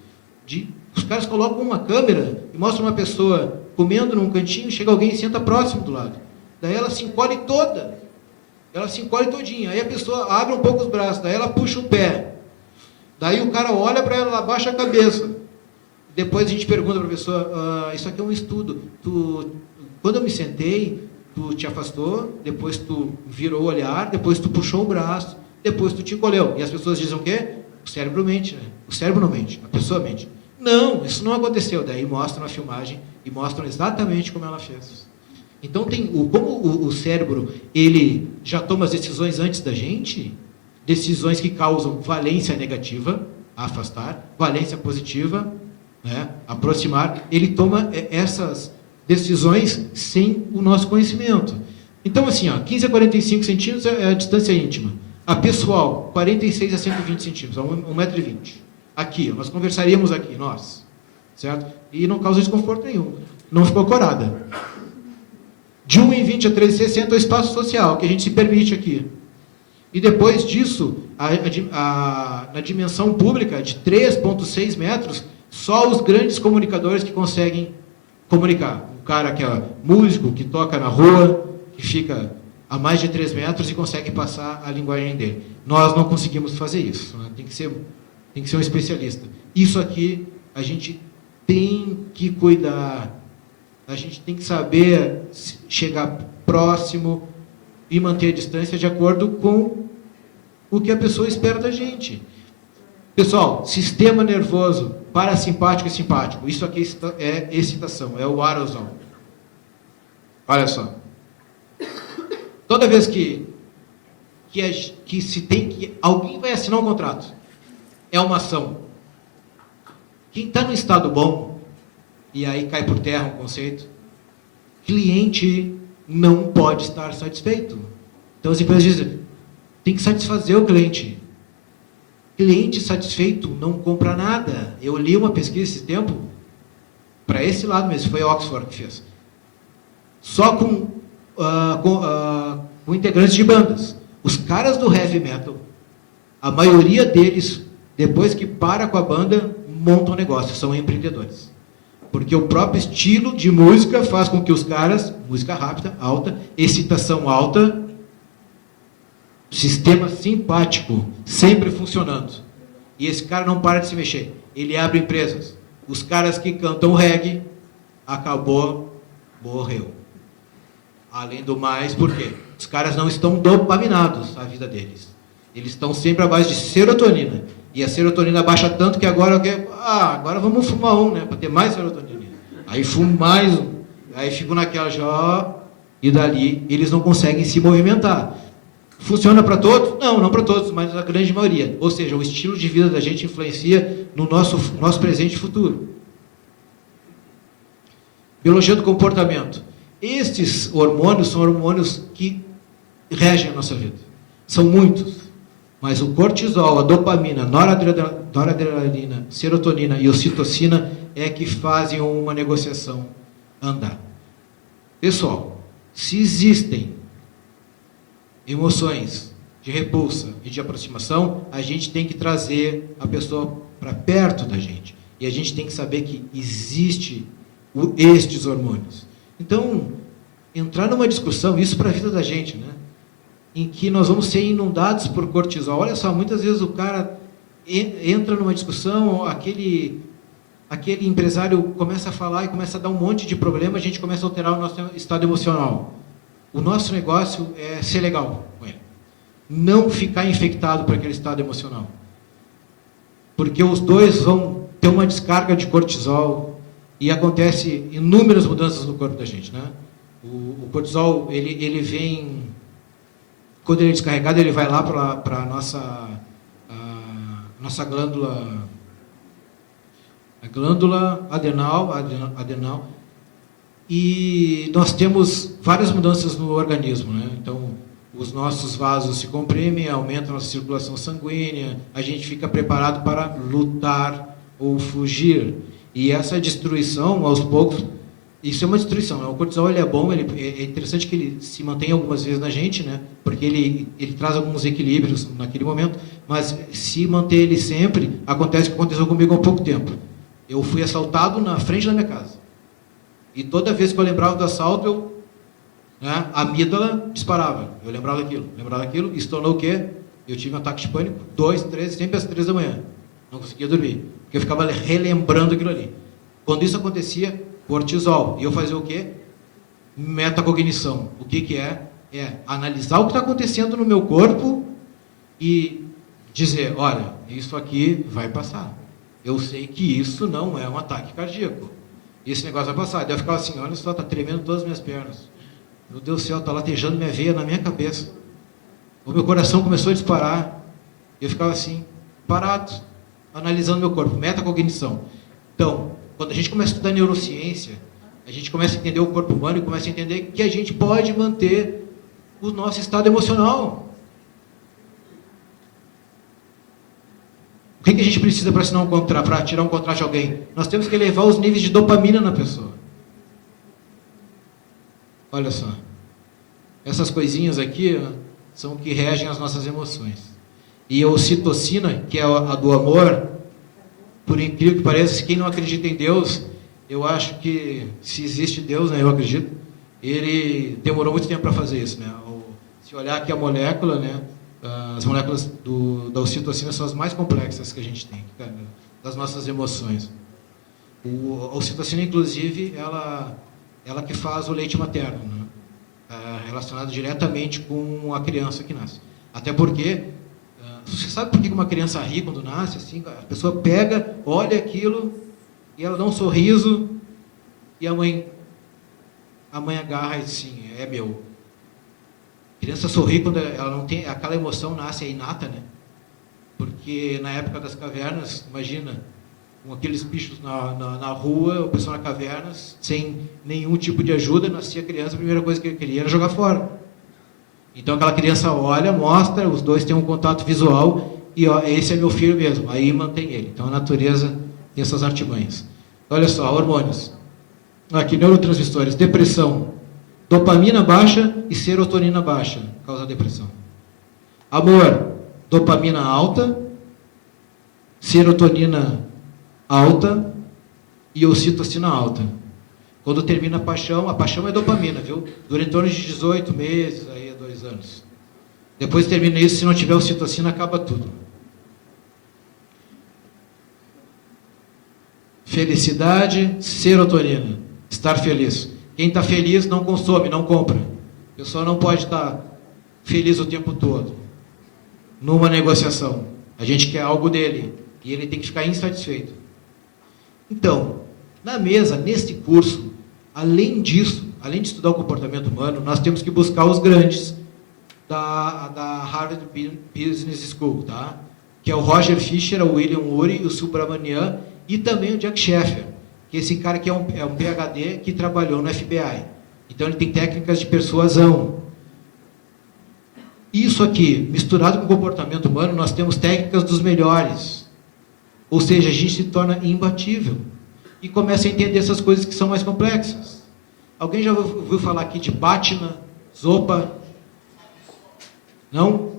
Os caras colocam uma câmera e mostram uma pessoa comendo num cantinho, chega alguém e senta próximo do lado. Daí ela se encolhe toda. Ela se encolhe todinha. Aí a pessoa abre um pouco os braços, daí ela puxa o pé. Daí o cara olha para ela, abaixa a cabeça. Depois a gente pergunta para a pessoa, isso aqui é um estudo. Quando eu me sentei, tu te afastou, depois tu virou o olhar, depois tu puxou o braço, depois tu te encolheu. E as pessoas dizem o quê? O cérebro mente, né? O cérebro não mente, a pessoa mente. Não, isso não aconteceu. Daí mostram a filmagem e mostram exatamente como ela fez. Então, como o cérebro ele já toma as decisões antes da gente, decisões que causam valência negativa, afastar, valência positiva, né, aproximar, ele toma essas decisões sem o nosso conhecimento. Então, assim, 15 a 45 centímetros é a distância íntima. A pessoal, 46 a 120 centímetros, a 1,20 m. Aqui, nós conversaríamos aqui, nós, certo? E não causa desconforto nenhum. Não ficou corada. De 1,20 a 13,60 é o espaço social, que a gente se permite aqui. E depois disso, na dimensão pública, de 3,6 metros, só os grandes comunicadores que conseguem comunicar. O cara que é músico, que toca na rua, que fica a mais de 3 metros e consegue passar a linguagem dele. Nós não conseguimos fazer isso. Né? Tem que ser um especialista. Isso aqui, a gente tem que cuidar. A gente tem que saber chegar próximo e manter a distância de acordo com o que a pessoa espera da gente. Pessoal, sistema nervoso, parasimpático e simpático. Isso aqui é excitação, é o arousal. Olha só. Toda vez que alguém vai assinar um contrato, é uma ação. Quem está no estado bom, e aí cai por terra um conceito, cliente não pode estar satisfeito. Então as empresas dizem, tem que satisfazer o cliente. Cliente satisfeito não compra nada. Eu li uma pesquisa esse tempo, para esse lado mesmo, foi a Oxford que fez. Só com integrantes de bandas. Os caras do heavy metal, a maioria deles, depois que para com a banda, montam negócio, são empreendedores. Porque o próprio estilo de música faz com que os caras, música rápida, alta, excitação alta, sistema simpático, sempre funcionando. E esse cara não para de se mexer. Ele abre empresas. Os caras que cantam reggae, morreu. Além do mais, por quê? Os caras não estão dopaminados a vida deles. Eles estão sempre à base de serotonina. E a serotonina baixa tanto que agora agora vamos fumar um, né? Para ter mais serotonina. Aí fumo mais um. Aí fico naquela e dali eles não conseguem se movimentar. Funciona para todos? Não para todos, mas a grande maioria. Ou seja, o estilo de vida da gente influencia no nosso presente e futuro. Biologia do comportamento. Estes hormônios são hormônios que regem a nossa vida. São muitos. Mas o cortisol, a dopamina, noradrenalina, serotonina e ocitocina é que fazem uma negociação andar. Pessoal, se existem emoções de repulsa e de aproximação, a gente tem que trazer a pessoa para perto da gente. E a gente tem que saber que existe estes hormônios. Então, entrar numa discussão, isso para a vida da gente, né? Em que nós vamos ser inundados por cortisol. Olha só, muitas vezes o cara entra numa discussão, aquele empresário começa a falar e começa a dar um monte de problema, a gente começa a alterar o nosso estado emocional. O nosso negócio é ser legal com ele. Não ficar infectado por aquele estado emocional. Porque os dois vão ter uma descarga de cortisol e acontece inúmeras mudanças no corpo da gente, né? O cortisol, ele vem... Quando ele é descarregado, ele vai lá para a nossa glândula, a glândula adenal, e nós temos várias mudanças no organismo, né? Então, os nossos vasos se comprimem, aumenta a nossa circulação sanguínea, a gente fica preparado para lutar ou fugir. E essa destruição, aos poucos, isso é uma destruição, né? O cortisol ele é bom, é interessante que ele se mantenha algumas vezes na gente, né? Porque ele traz alguns equilíbrios naquele momento, mas se manter ele sempre, acontece o que aconteceu comigo há pouco tempo. Eu fui assaltado na frente da minha casa. E toda vez que eu lembrava do assalto, a amígdala disparava. Eu lembrava daquilo, e se tornou o quê? Eu tive um ataque de pânico, 2, 3, sempre às 3 da manhã. Não conseguia dormir, porque eu ficava relembrando aquilo ali. Quando isso acontecia, cortisol. E eu fazia o quê? Metacognição. O que é? É analisar o que está acontecendo no meu corpo e dizer, olha, isso aqui vai passar. Eu sei que isso não é um ataque cardíaco. Esse negócio vai passar. Daí eu ficava assim, olha só, está tremendo todas as minhas pernas. Meu Deus do céu, está latejando minha veia na minha cabeça. O meu coração começou a disparar. Eu ficava assim, parado, analisando meu corpo. Metacognição. Então, quando a gente começa a estudar neurociência, a gente começa a entender o corpo humano e começa a entender que a gente pode manter o nosso estado emocional. O que a gente precisa para assinar um contrato, para tirar um contrato de alguém? Nós temos que elevar os níveis de dopamina na pessoa. Olha só. Essas coisinhas aqui são o que regem as nossas emoções. E a ocitocina, que é a do amor, por incrível que pareça, quem não acredita em Deus, eu acho que, se existe Deus, né, eu acredito, ele demorou muito tempo para fazer isso, né? Se olhar aqui a molécula, né, as moléculas da ocitocina são as mais complexas que a gente tem, das nossas emoções. A ocitocina, inclusive, ela que faz o leite materno, né? Relacionado diretamente com a criança que nasce. Até porque, você sabe por que uma criança ri quando nasce? Assim, a pessoa pega, olha aquilo, e ela dá um sorriso, e a mãe agarra e diz assim, é meu. A criança sorri quando ela não tem, aquela emoção nasce, é inata, né? Porque na época das cavernas, imagina, com aqueles bichos na rua, o pessoal na caverna, sem nenhum tipo de ajuda, nascia a criança, a primeira coisa que ele queria era jogar fora. Então aquela criança olha, mostra, os dois têm um contato visual, e ó, esse é meu filho mesmo, aí mantém ele. Então a natureza tem essas artimanhas. Olha só, hormônios. Aqui, neurotransmissores, depressão. Dopamina baixa e serotonina baixa, causa depressão. Amor, dopamina alta, serotonina alta e ocitocina alta. Quando termina a paixão é dopamina, viu? Dura em torno de 18 meses, aí 2 anos. Depois termina isso, se não tiver ocitocina, acaba tudo. Felicidade, serotonina. Estar feliz. Quem está feliz não consome, não compra. A pessoa não pode estar feliz o tempo todo. Numa negociação. A gente quer algo dele. E ele tem que ficar insatisfeito. Então, na mesa, neste curso, além disso, além de estudar o comportamento humano, nós temos que buscar os grandes da Harvard Business School, tá? Que é o Roger Fisher, o William Ury, o Subramanian e também o Jack Sheffer, que esse cara que é um PhD que trabalhou no FBI. Então, ele tem técnicas de persuasão. Isso aqui, misturado com o comportamento humano, nós temos técnicas dos melhores. Ou seja, a gente se torna imbatível. E começa a entender essas coisas que são mais complexas. Alguém já ouviu falar aqui de pátina, sopa? Não?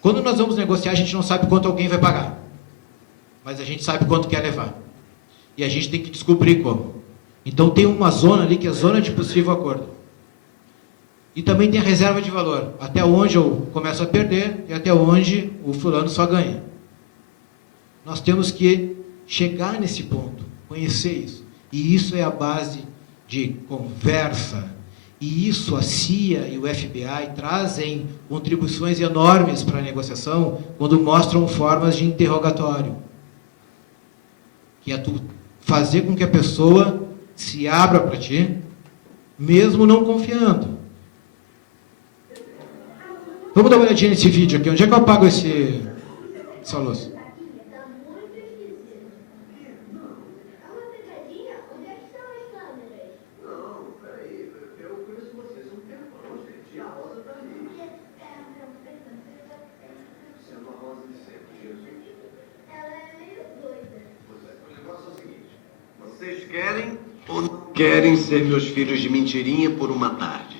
Quando nós vamos negociar, a gente não sabe quanto alguém vai pagar. Mas a gente sabe quanto quer levar. E a gente tem que descobrir como. Então tem uma zona ali que é a zona de possível acordo. E também tem a reserva de valor. Até onde eu começo a perder e até onde o fulano só ganha. Nós temos que chegar nesse ponto, conhecer isso. E isso é a base de conversa. E isso a CIA e o FBI trazem contribuições enormes para a negociação quando mostram formas de interrogatório. Que é tu fazer com que a pessoa se abra para ti, mesmo não confiando. Vamos dar uma olhadinha nesse vídeo aqui. Onde é que eu apago essa luz? Vocês querem ou não querem ser meus filhos de mentirinha por uma tarde?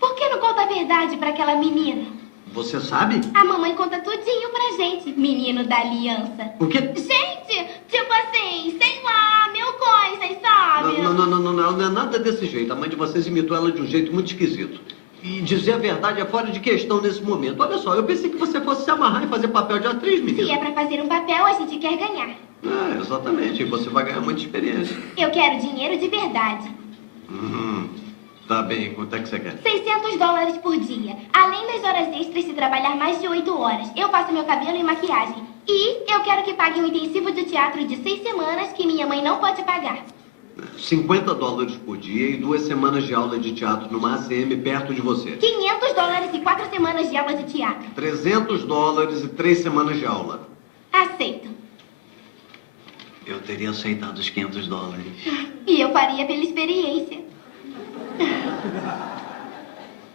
Por que não conta a verdade pra aquela menina? Você sabe? A mamãe conta tudinho pra gente, menino da aliança. O quê? Gente, tipo assim, sei lá, mil coisas, sabe? Não é nada desse jeito. A mãe de vocês imitou ela de um jeito muito esquisito. E dizer a verdade é fora de questão nesse momento. Olha só, eu pensei que você fosse se amarrar e fazer papel de atriz, menina. Se é pra fazer um papel, a gente quer ganhar. É, exatamente. E você vai ganhar muita experiência. Eu quero dinheiro de verdade. Tá bem. Quanto é que você quer? $600 por dia. Além das horas extras se trabalhar mais de 8 horas. Eu faço meu cabelo e maquiagem. E eu quero que pague um intensivo de teatro de 6 semanas que minha mãe não pode pagar. $50 por dia e 2 semanas de aula de teatro numa ACM perto de você. $500 e 4 semanas de aula de teatro. $300 e 3 semanas de aula. Aceito. Eu teria aceitado os $500. E eu faria pela experiência.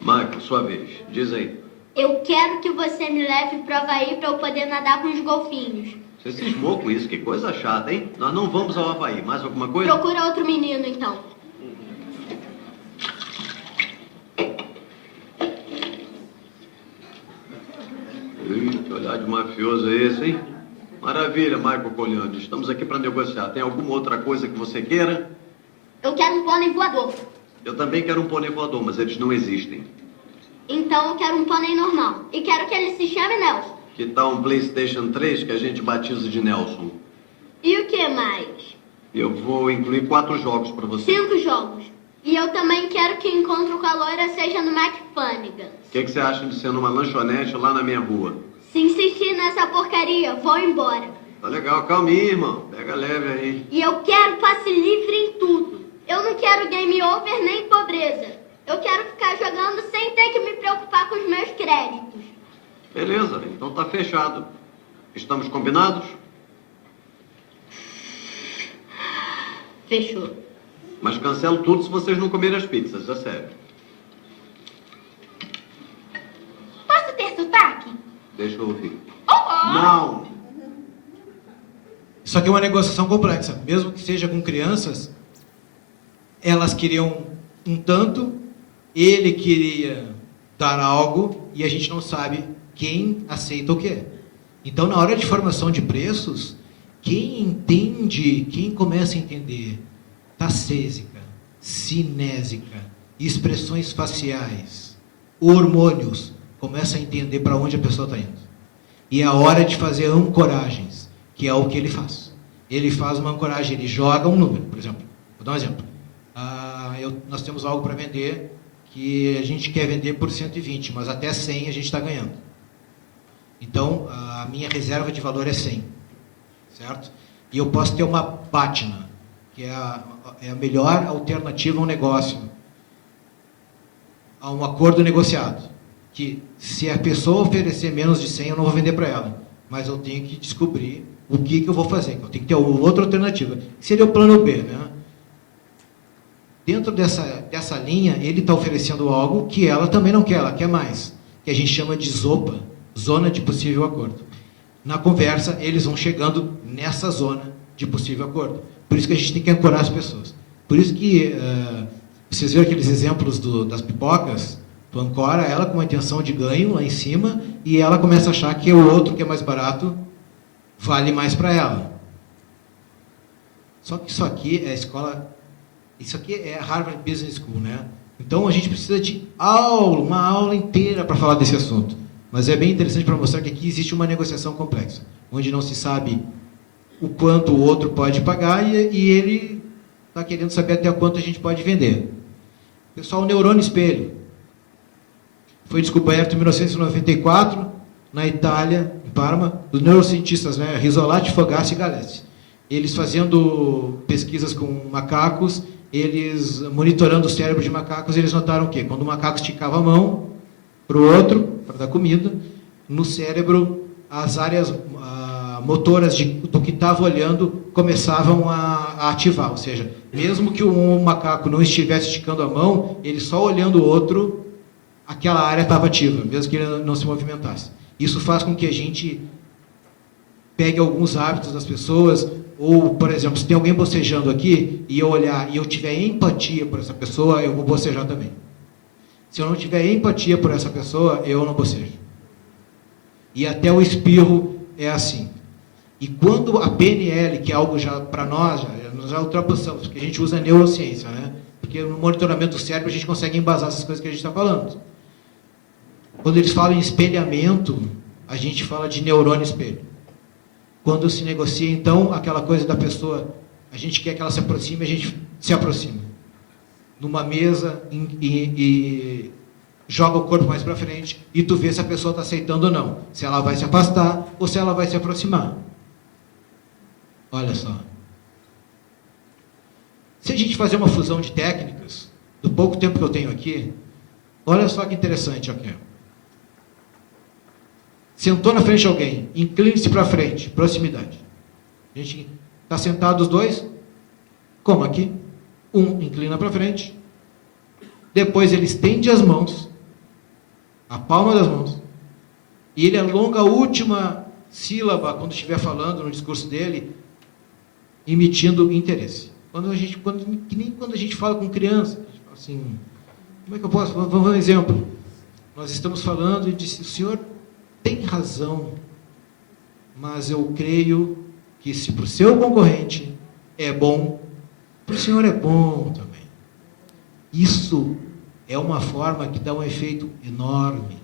Michael, sua vez. Diz aí. Eu quero que você me leve pro Havaí pra eu poder nadar com os golfinhos. Você cismou com isso, que coisa chata, hein? Nós não vamos ao Havaí. Mais alguma coisa? Procura outro menino, então. Que olhar de mafioso é esse, hein? Maravilha, Michael Coliano. Estamos aqui para negociar. Tem alguma outra coisa que você queira? Eu quero um pônei voador. Eu também quero um pônei voador, mas eles não existem. Então eu quero um pônei normal. E quero que ele se chame Nelson. Que tal um PlayStation 3 que a gente batiza de Nelson? E o que mais? Eu vou incluir 4 jogos para você. 5 jogos. E eu também quero que o encontro com a loira seja no McFunnigan. O que você acha de ser numa lanchonete lá na minha rua? Se insistir nessa porcaria, vou embora. Tá legal, calminha, irmão. Pega leve aí. E eu quero passe livre em tudo. Eu não quero game over nem pobreza. Eu quero ficar jogando sem ter que me preocupar com os meus créditos. Beleza, então tá fechado. Estamos combinados? Fechou. Mas cancelo tudo se vocês não comerem as pizzas, é sério. Posso ter sotaque? Deixa eu ouvir. Oh! Não! Isso aqui é uma negociação complexa. Mesmo que seja com crianças, elas queriam um tanto, ele queria dar algo e a gente não sabe quem aceita o quê. Então, na hora de formação de preços, quem entende, quem começa a entender tassésica, cinésica, expressões faciais, hormônios, começa a entender para onde a pessoa está indo. E é a hora de fazer ancoragens, que é o que ele faz. Ele faz uma ancoragem, ele joga um número, por exemplo. Vou dar um exemplo. Nós temos algo para vender que a gente quer vender por 120, mas até 100 a gente está ganhando. Então, a minha reserva de valor é 100, certo? E eu posso ter uma pátina, que é a melhor alternativa a um negócio, a um acordo negociado, que se a pessoa oferecer menos de 100, eu não vou vender para ela, mas eu tenho que descobrir o que eu vou fazer, eu tenho que ter outra alternativa, que seria o plano B, né? Dentro dessa linha, ele está oferecendo algo que ela também não quer, ela quer mais, que a gente chama de ZOPA, Zona de Possível Acordo. Na conversa, eles vão chegando nessa zona de possível acordo. Por isso que a gente tem que ancorar as pessoas. Por isso que vocês viram aqueles exemplos das pipocas, tu ancora ela com uma intenção de ganho lá em cima e ela começa a achar que o outro que é mais barato vale mais para ela. Só que isso aqui é a escola, isso aqui é a Harvard Business School, né? Então a gente precisa de uma aula inteira para falar desse assunto. Mas é bem interessante para mostrar que aqui existe uma negociação complexa, onde não se sabe o quanto o outro pode pagar e ele está querendo saber até quanto a gente pode vender. Pessoal, o neurônio espelho foi descoberto em 1994 na Itália, em Parma, dos neurocientistas, né, Rizzolatti, Fogassi e Galesi. Eles fazendo pesquisas com macacos, eles monitorando o cérebro de macacos, eles notaram o quê? Quando o macaco esticava a mão para o outro, para dar comida, no cérebro as áreas motoras do que estava olhando começavam a ativar, ou seja, mesmo que o macaco não estivesse esticando a mão, ele só olhando o outro, aquela área estava ativa, mesmo que ele não se movimentasse. Isso faz com que a gente pegue alguns hábitos das pessoas, ou, por exemplo, se tem alguém bocejando aqui, e eu olhar e eu tiver empatia por essa pessoa, eu vou bocejar também. Se eu não tiver empatia por essa pessoa, eu não bocejo. E até o espirro é assim. E quando a PNL, que é algo já para nós já ultrapassamos, porque a gente usa a neurociência, né? Porque no monitoramento do cérebro a gente consegue embasar essas coisas que a gente está falando. Quando eles falam em espelhamento, a gente fala de neurônio espelho. Quando se negocia, então, aquela coisa da pessoa, a gente quer que ela se aproxime, a gente se aproxima. Numa mesa e joga o corpo mais para frente e tu vê se a pessoa está aceitando ou não. Se ela vai se afastar ou se ela vai se aproximar. Olha só. Se a gente fazer uma fusão de técnicas, do pouco tempo que eu tenho aqui, olha só que interessante aqui. Sentou na frente de alguém, incline-se para frente, proximidade. A gente está sentado os dois, como aqui. Um inclina para frente, depois ele estende as mãos, a palma das mãos, e ele alonga a última sílaba quando estiver falando no discurso dele, emitindo interesse. Que nem quando a gente fala com criança, a gente fala assim, como é que eu posso? Vamos dar um exemplo. Nós estamos falando e disse, o senhor tem razão, mas eu creio que se para o seu concorrente é bom, para o senhor é bom também. Isso é uma forma que dá um efeito enorme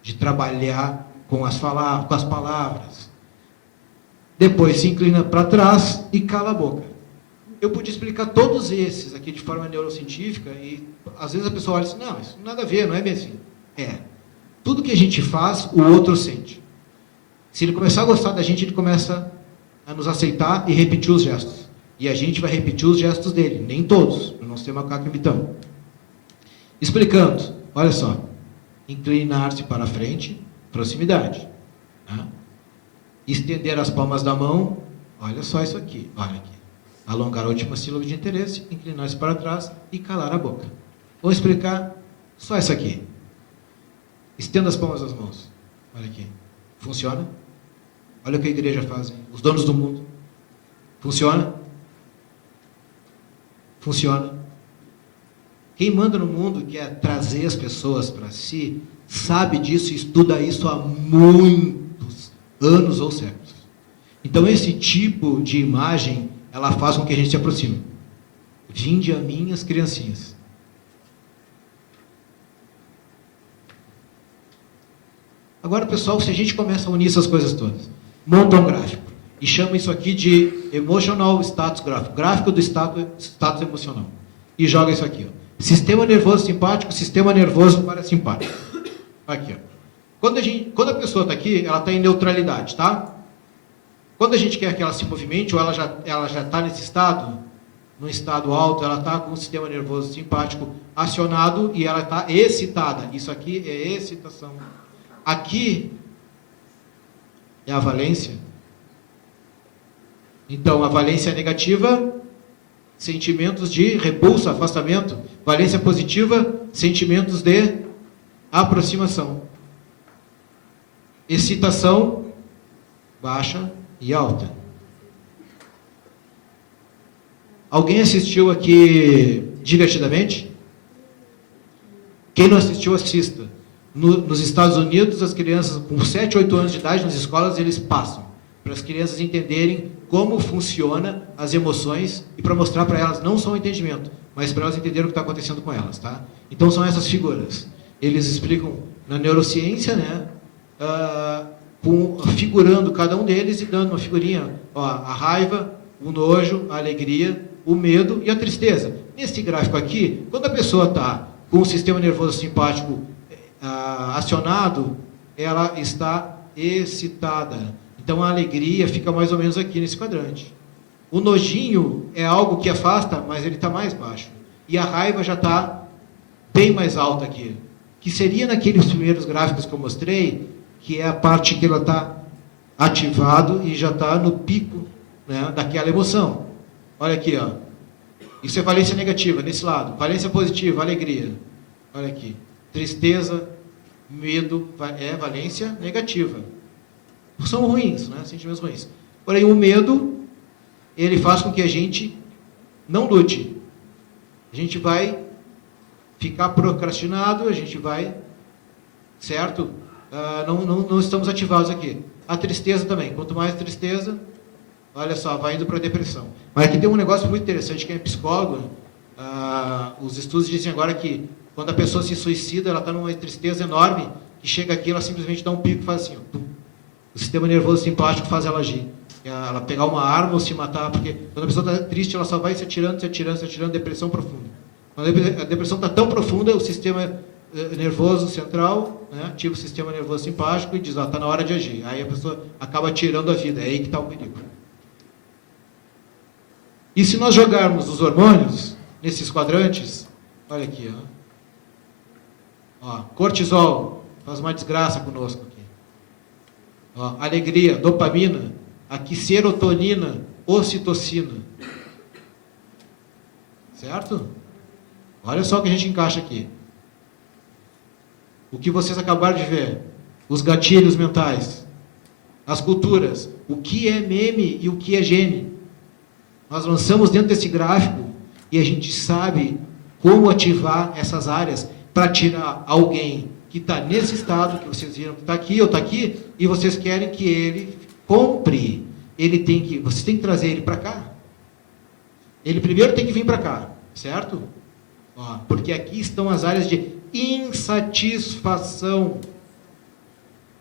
de trabalhar com as palavras. Depois se inclina para trás e cala a boca. Eu pude explicar todos esses aqui de forma neurocientífica e às vezes a pessoa olha e diz, não, isso nada a ver, não é bem assim. É. Tudo que a gente faz, o outro sente. Se ele começar a gostar da gente, ele começa a nos aceitar e repetir os gestos. E a gente vai repetir os gestos dele, nem todos, para não ser macaco imitando. Explicando, olha só, inclinar-se para frente, proximidade. Tá? Estender as palmas da mão, olha só isso aqui, olha aqui. Alongar a última sílaba de interesse, inclinar-se para trás e calar a boca. Vou explicar só isso aqui. Estenda as palmas das mãos, olha aqui. Funciona? Olha o que a igreja faz, hein? Os donos do mundo. Funciona? Funciona. Quem manda no mundo e quer trazer as pessoas para si, sabe disso e estuda isso há muitos anos ou séculos. Então, esse tipo de imagem, ela faz com que a gente se aproxime. Vinde a mim, as criancinhas. Agora, pessoal, se a gente começa a unir essas coisas todas, monta um gráfico e chama isso aqui de Emotional Status Graph, gráfico do status emocional, e joga isso aqui, ó. Sistema nervoso simpático, sistema nervoso parasimpático. Aqui, ó. Quando a pessoa está aqui, ela está em neutralidade, tá? Quando a gente quer que ela se movimente, ou ela já está nesse estado, no estado alto, ela está com o sistema nervoso simpático acionado e ela está excitada. Isso aqui é excitação. Aqui é a valência. Então, a valência negativa sentimentos de repulsa, afastamento. Valência positiva, sentimentos de aproximação. Excitação, baixa e alta. Alguém assistiu aqui Divertidamente? Quem não assistiu, assista. Nos Estados Unidos, as crianças com 7, 8 anos de idade, nas escolas, eles passam. Para as crianças entenderem como funciona as emoções e para mostrar para elas, não só o entendimento, mas para elas entenderem o que está acontecendo com elas. Tá? Então, são essas figuras. Eles explicam na neurociência, né? Figurando cada um deles e dando uma figurinha. Ó, a raiva, o nojo, a alegria, o medo e a tristeza. Nesse gráfico aqui, quando a pessoa está com o sistema nervoso simpático acionado, ela está excitada. Então a alegria fica mais ou menos aqui nesse quadrante. O nojinho é algo que afasta, mas ele está mais baixo. E a raiva já está bem mais alta aqui. Que seria naqueles primeiros gráficos que eu mostrei, que é a parte que ela está ativado e já está no pico, né, daquela emoção. Olha aqui, ó. Isso é valência negativa, nesse lado. Valência positiva, alegria. Olha aqui. Tristeza, medo, é valência negativa. São ruins, né? Sentimentos ruins. Porém, o medo, ele faz com que a gente não lute. A gente vai ficar procrastinado, a gente vai, certo? Não estamos ativados aqui. A tristeza também. Quanto mais tristeza, olha só, vai indo para a depressão. Mas aqui tem um negócio muito interessante, quem é psicólogo, os estudos dizem agora que quando a pessoa se suicida, ela está numa tristeza enorme, que chega aqui, ela simplesmente dá um pico e faz assim, ó, o sistema nervoso simpático faz ela agir. Ela pegar uma arma ou se matar, porque quando a pessoa está triste, ela só vai se atirando, depressão profunda. Quando a depressão está tão profunda, o sistema nervoso central, né, ativa o sistema nervoso simpático e diz, está na hora de agir. Aí a pessoa acaba tirando a vida, é aí que está o perigo. E se nós jogarmos os hormônios nesses quadrantes, olha aqui, ó, cortisol, faz uma desgraça conosco aqui. Ó, alegria, dopamina, aqui serotonina, ocitocina. Certo? Olha só o que a gente encaixa aqui. O que vocês acabaram de ver, os gatilhos mentais, as culturas, o que é meme e o que é gene. Nós lançamos dentro desse gráfico e a gente sabe como ativar essas áreas para tirar alguém que está nesse estado, que vocês viram que está aqui ou está aqui, e vocês querem que ele compre. Vocês têm que trazer ele para cá. Ele primeiro tem que vir para cá, certo? Ó, porque aqui estão as áreas de insatisfação.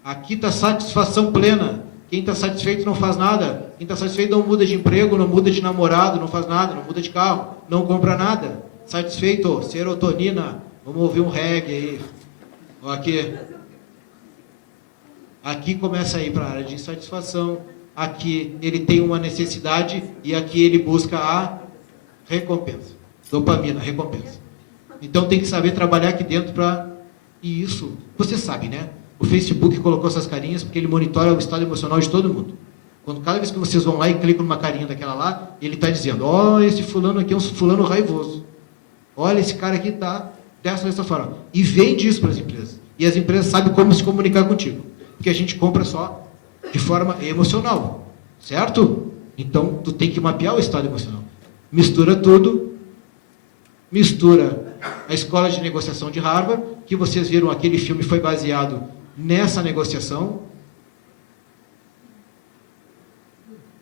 Aqui está satisfação plena. Quem está satisfeito não faz nada. Quem está satisfeito não muda de emprego, não muda de namorado, não faz nada, não muda de carro, não compra nada. Satisfeito, serotonina. Vamos ouvir um reggae aí. Ó, aqui começa a ir para a área de insatisfação. Aqui ele tem uma necessidade e aqui ele busca a recompensa. Dopamina, recompensa. Então tem que saber trabalhar aqui dentro para... E isso, você sabe, né? O Facebook colocou essas carinhas porque ele monitora o estado emocional de todo mundo. Cada vez que vocês vão lá e clicam numa carinha daquela lá, ele está dizendo, esse fulano aqui é um fulano raivoso. Olha, esse cara aqui está dessa forma. E vende isso para as empresas. E as empresas sabem como se comunicar contigo. Porque a gente compra só de forma emocional. Certo? Então, tu tem que mapear o estado emocional. Mistura tudo. Mistura a escola de negociação de Harvard, que vocês viram, aquele filme foi baseado nessa negociação.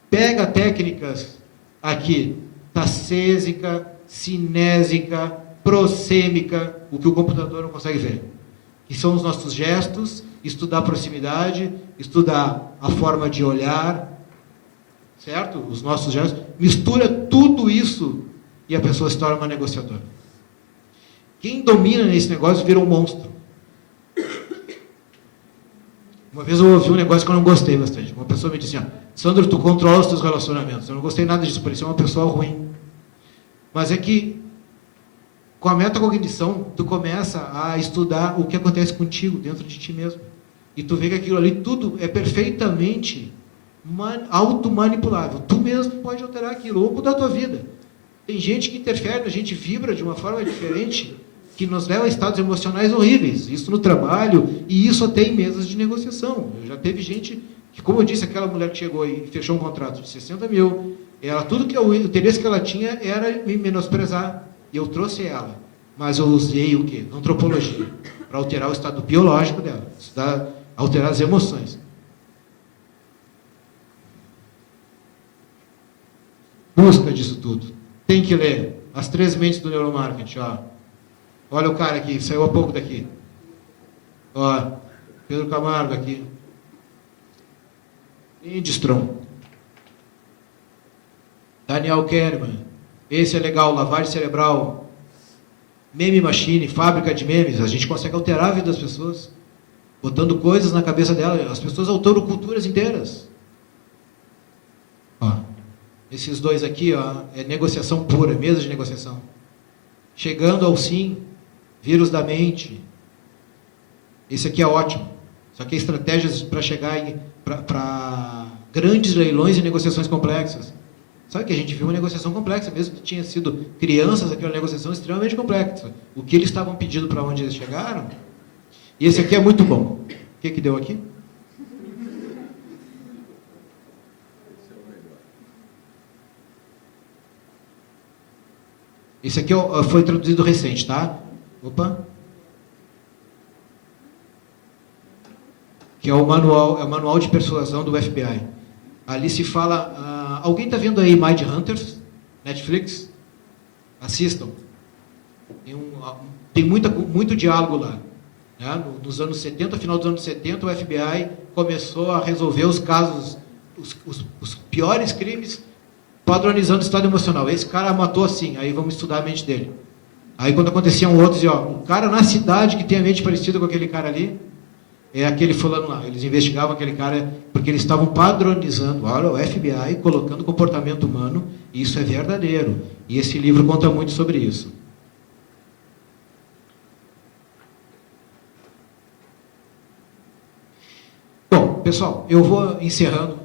Pega técnicas aqui, tassésica, cinésica, prosêmica, o que o computador não consegue ver. Que são os nossos gestos, estudar a proximidade, estudar a forma de olhar, certo? Os nossos gestos. Mistura tudo isso e a pessoa se torna uma negociadora. Quem domina nesse negócio vira um monstro. Uma vez eu ouvi um negócio que eu não gostei bastante. Uma pessoa me disse assim, Sandro, tu controla os teus relacionamentos. Eu não gostei nada disso, parecia uma pessoa ruim. Mas é que, com a metacognição, tu começa a estudar o que acontece contigo, dentro de ti mesmo. E tu vê que aquilo ali tudo é perfeitamente automanipulável. Tu mesmo pode alterar aquilo, ou mudar a tua vida. Tem gente que interfere, a gente vibra de uma forma diferente, que nos leva a estados emocionais horríveis. Isso no trabalho, e isso até em mesas de negociação. Já teve gente que, como eu disse, aquela mulher que chegou e fechou um contrato de 60 mil, tudo que o interesse que ela tinha era me menosprezar. E eu trouxe ela. Mas eu usei o quê? Antropologia. Para alterar o estado biológico dela. Alterar as emoções. Busca disso tudo. Tem que ler. As 3 mentes do neuromarketing. Ó. Olha o cara aqui, saiu há pouco daqui. Ó, Pedro Camargo aqui. Lindstrom. Daniel Kahneman. Esse é legal, lavagem cerebral. Meme Machine, fábrica de memes. A gente consegue alterar a vida das pessoas. Botando coisas na cabeça delas. As pessoas alteram culturas inteiras. Ó, esses 2 aqui, ó, é negociação pura, mesa de negociação. Chegando ao sim, vírus da mente. Esse aqui é ótimo. Só que é estratégias para chegar para grandes leilões e negociações complexas. Sabe que a gente viu uma negociação complexa, mesmo que tinha sido crianças, aquela negociação extremamente complexa. O que eles estavam pedindo para onde eles chegaram. E esse aqui é muito bom. O que deu aqui? Esse aqui foi traduzido recente, tá? Opa. Que é o manual de persuasão do FBI. Ali se fala... alguém está vendo aí Mind Hunters? Netflix? Assistam. Tem muito diálogo lá. Né? Nos anos 70, final dos anos 70, o FBI começou a resolver os casos, os piores crimes, padronizando o estado emocional. Esse cara matou assim, aí vamos estudar a mente dele. Aí quando aconteciam outros, o cara na cidade que tem a mente parecida com aquele cara ali, é aquele fulano lá. Eles investigavam aquele cara porque eles estavam padronizando, olha, o FBI colocando comportamento humano, e isso é verdadeiro. E esse livro conta muito sobre isso. Bom, pessoal, eu vou encerrando.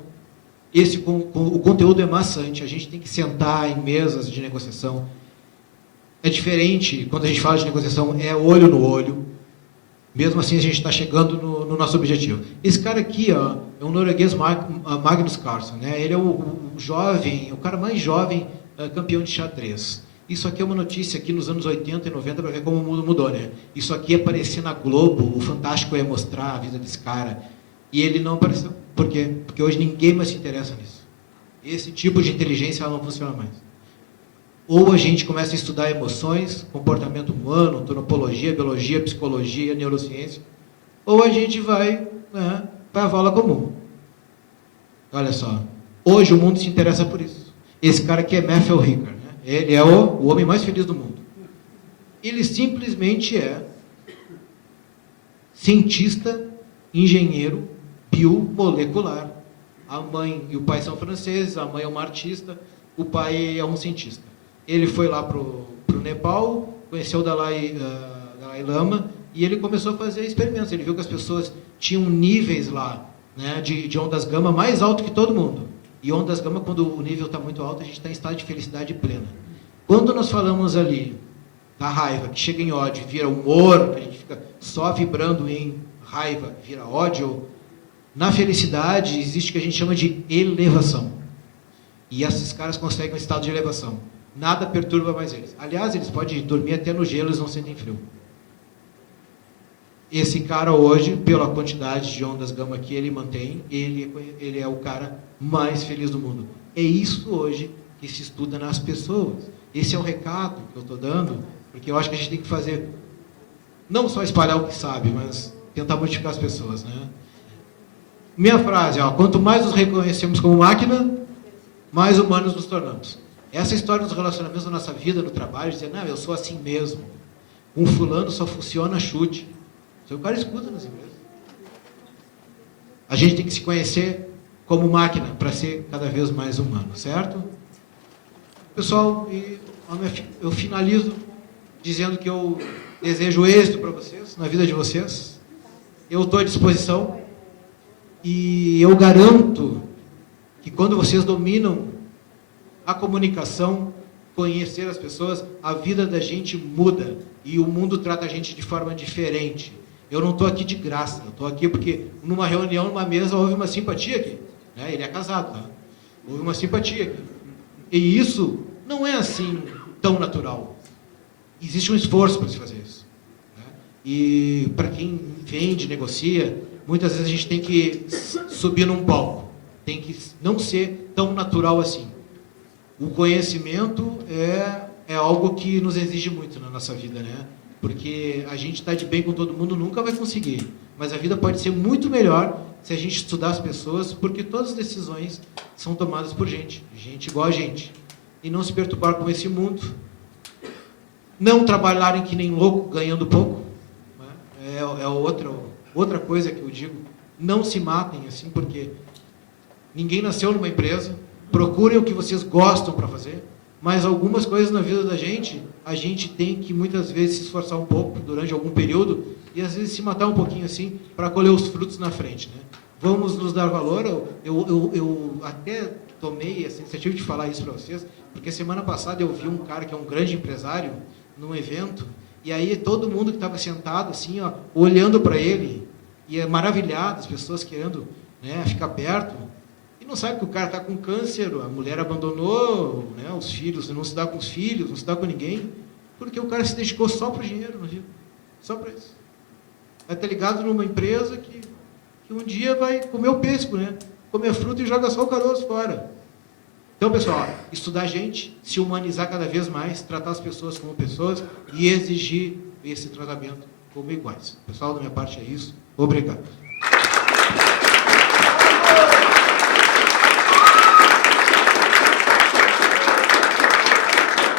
O conteúdo é maçante, a gente tem que sentar em mesas de negociação. É diferente, quando a gente fala de negociação, é olho no olho. Mesmo assim, a gente está chegando no nosso objetivo. Esse cara aqui, ó, é um norueguês, Magnus Carlsen. Né? Ele é o cara mais jovem campeão de xadrez. Isso aqui é uma notícia aqui nos anos 80 e 90 para ver como o mundo mudou. Né? Isso aqui aparecia na Globo, o Fantástico ia mostrar a vida desse cara. E ele não apareceu. Por quê? Porque hoje ninguém mais se interessa nisso. Esse tipo de inteligência ela não funciona mais. Ou a gente começa a estudar emoções, comportamento humano, antropologia, biologia, psicologia, neurociência, ou a gente vai para a vala comum. Olha só, hoje o mundo se interessa por isso. Esse cara aqui é Matthew Ricard, né? Ele é o homem mais feliz do mundo. Ele simplesmente é cientista, engenheiro, biomolecular. A mãe e o pai são franceses, a mãe é uma artista, o pai é um cientista. Ele foi lá para o Nepal, conheceu o Dalai Lama, e ele começou a fazer experimentos. Ele viu que as pessoas tinham níveis lá, né, de ondas gama mais alto que todo mundo. E ondas gama, quando o nível está muito alto, a gente está em estado de felicidade plena. Quando nós falamos ali da raiva, que chega em ódio, vira humor, que a gente fica só vibrando em raiva, vira ódio, na felicidade existe o que a gente chama de elevação. E esses caras conseguem um estado de elevação. Nada perturba mais eles. Aliás, eles podem dormir até no gelo, eles não sentem frio. Esse cara hoje, pela quantidade de ondas gama que ele mantém, ele é o cara mais feliz do mundo. É isso hoje que se estuda nas pessoas. Esse é o recado que eu estou dando, porque eu acho que a gente tem que fazer, não só espalhar o que sabe, mas tentar modificar as pessoas. Né? Minha frase, quanto mais nos reconhecemos como máquina, mais humanos nos tornamos. Essa história dos relacionamentos da nossa vida, no trabalho, dizer, não, eu sou assim mesmo. Um fulano só funciona chute. Isso o cara escuta nas empresas. A gente tem que se conhecer como máquina para ser cada vez mais humano, certo? Pessoal, eu finalizo dizendo que eu desejo êxito para vocês, na vida de vocês. Eu estou à disposição e eu garanto que quando vocês dominam a comunicação, conhecer as pessoas, a vida da gente muda e o mundo trata a gente de forma diferente. Eu não estou aqui de graça, eu estou aqui porque numa reunião, numa mesa, houve uma simpatia aqui. Né? Ele é casado, tá? Houve uma simpatia aqui. E isso não é assim tão natural. Existe um esforço para se fazer isso. Né? E para quem vende, negocia, muitas vezes a gente tem que subir num palco. Tem que não ser tão natural assim. O conhecimento é algo que nos exige muito na nossa vida, né? Porque a gente está de bem com todo mundo nunca vai conseguir. Mas a vida pode ser muito melhor se a gente estudar as pessoas, porque todas as decisões são tomadas por gente igual a gente. E não se perturbar com esse mundo. Não trabalharem que nem louco, ganhando pouco. Né? Outra coisa que eu digo. Não se matem assim, porque ninguém nasceu numa empresa. Procurem o que vocês gostam para fazer. Mas algumas coisas na vida da gente, a gente tem que muitas vezes se esforçar um pouco durante algum período e às vezes se matar um pouquinho assim para colher os frutos na frente, né? Vamos nos dar valor. Eu até tomei essa iniciativa de falar isso para vocês, porque semana passada eu vi um cara que é um grande empresário num evento e aí todo mundo que estava sentado assim, ó, olhando para ele e maravilhado, as pessoas querendo, né, ficar perto. Não sabe que o cara está com câncer, a mulher abandonou, né, os filhos, não se dá com os filhos, não se dá com ninguém, porque o cara se dedicou só para o dinheiro, só para isso. Vai estar ligado numa empresa que um dia vai comer o pêssego, né? Comer fruta e joga só o caroço fora. Então, pessoal, estudar gente, se humanizar cada vez mais, tratar as pessoas como pessoas e exigir esse tratamento como iguais. Pessoal, da minha parte é isso. Obrigado.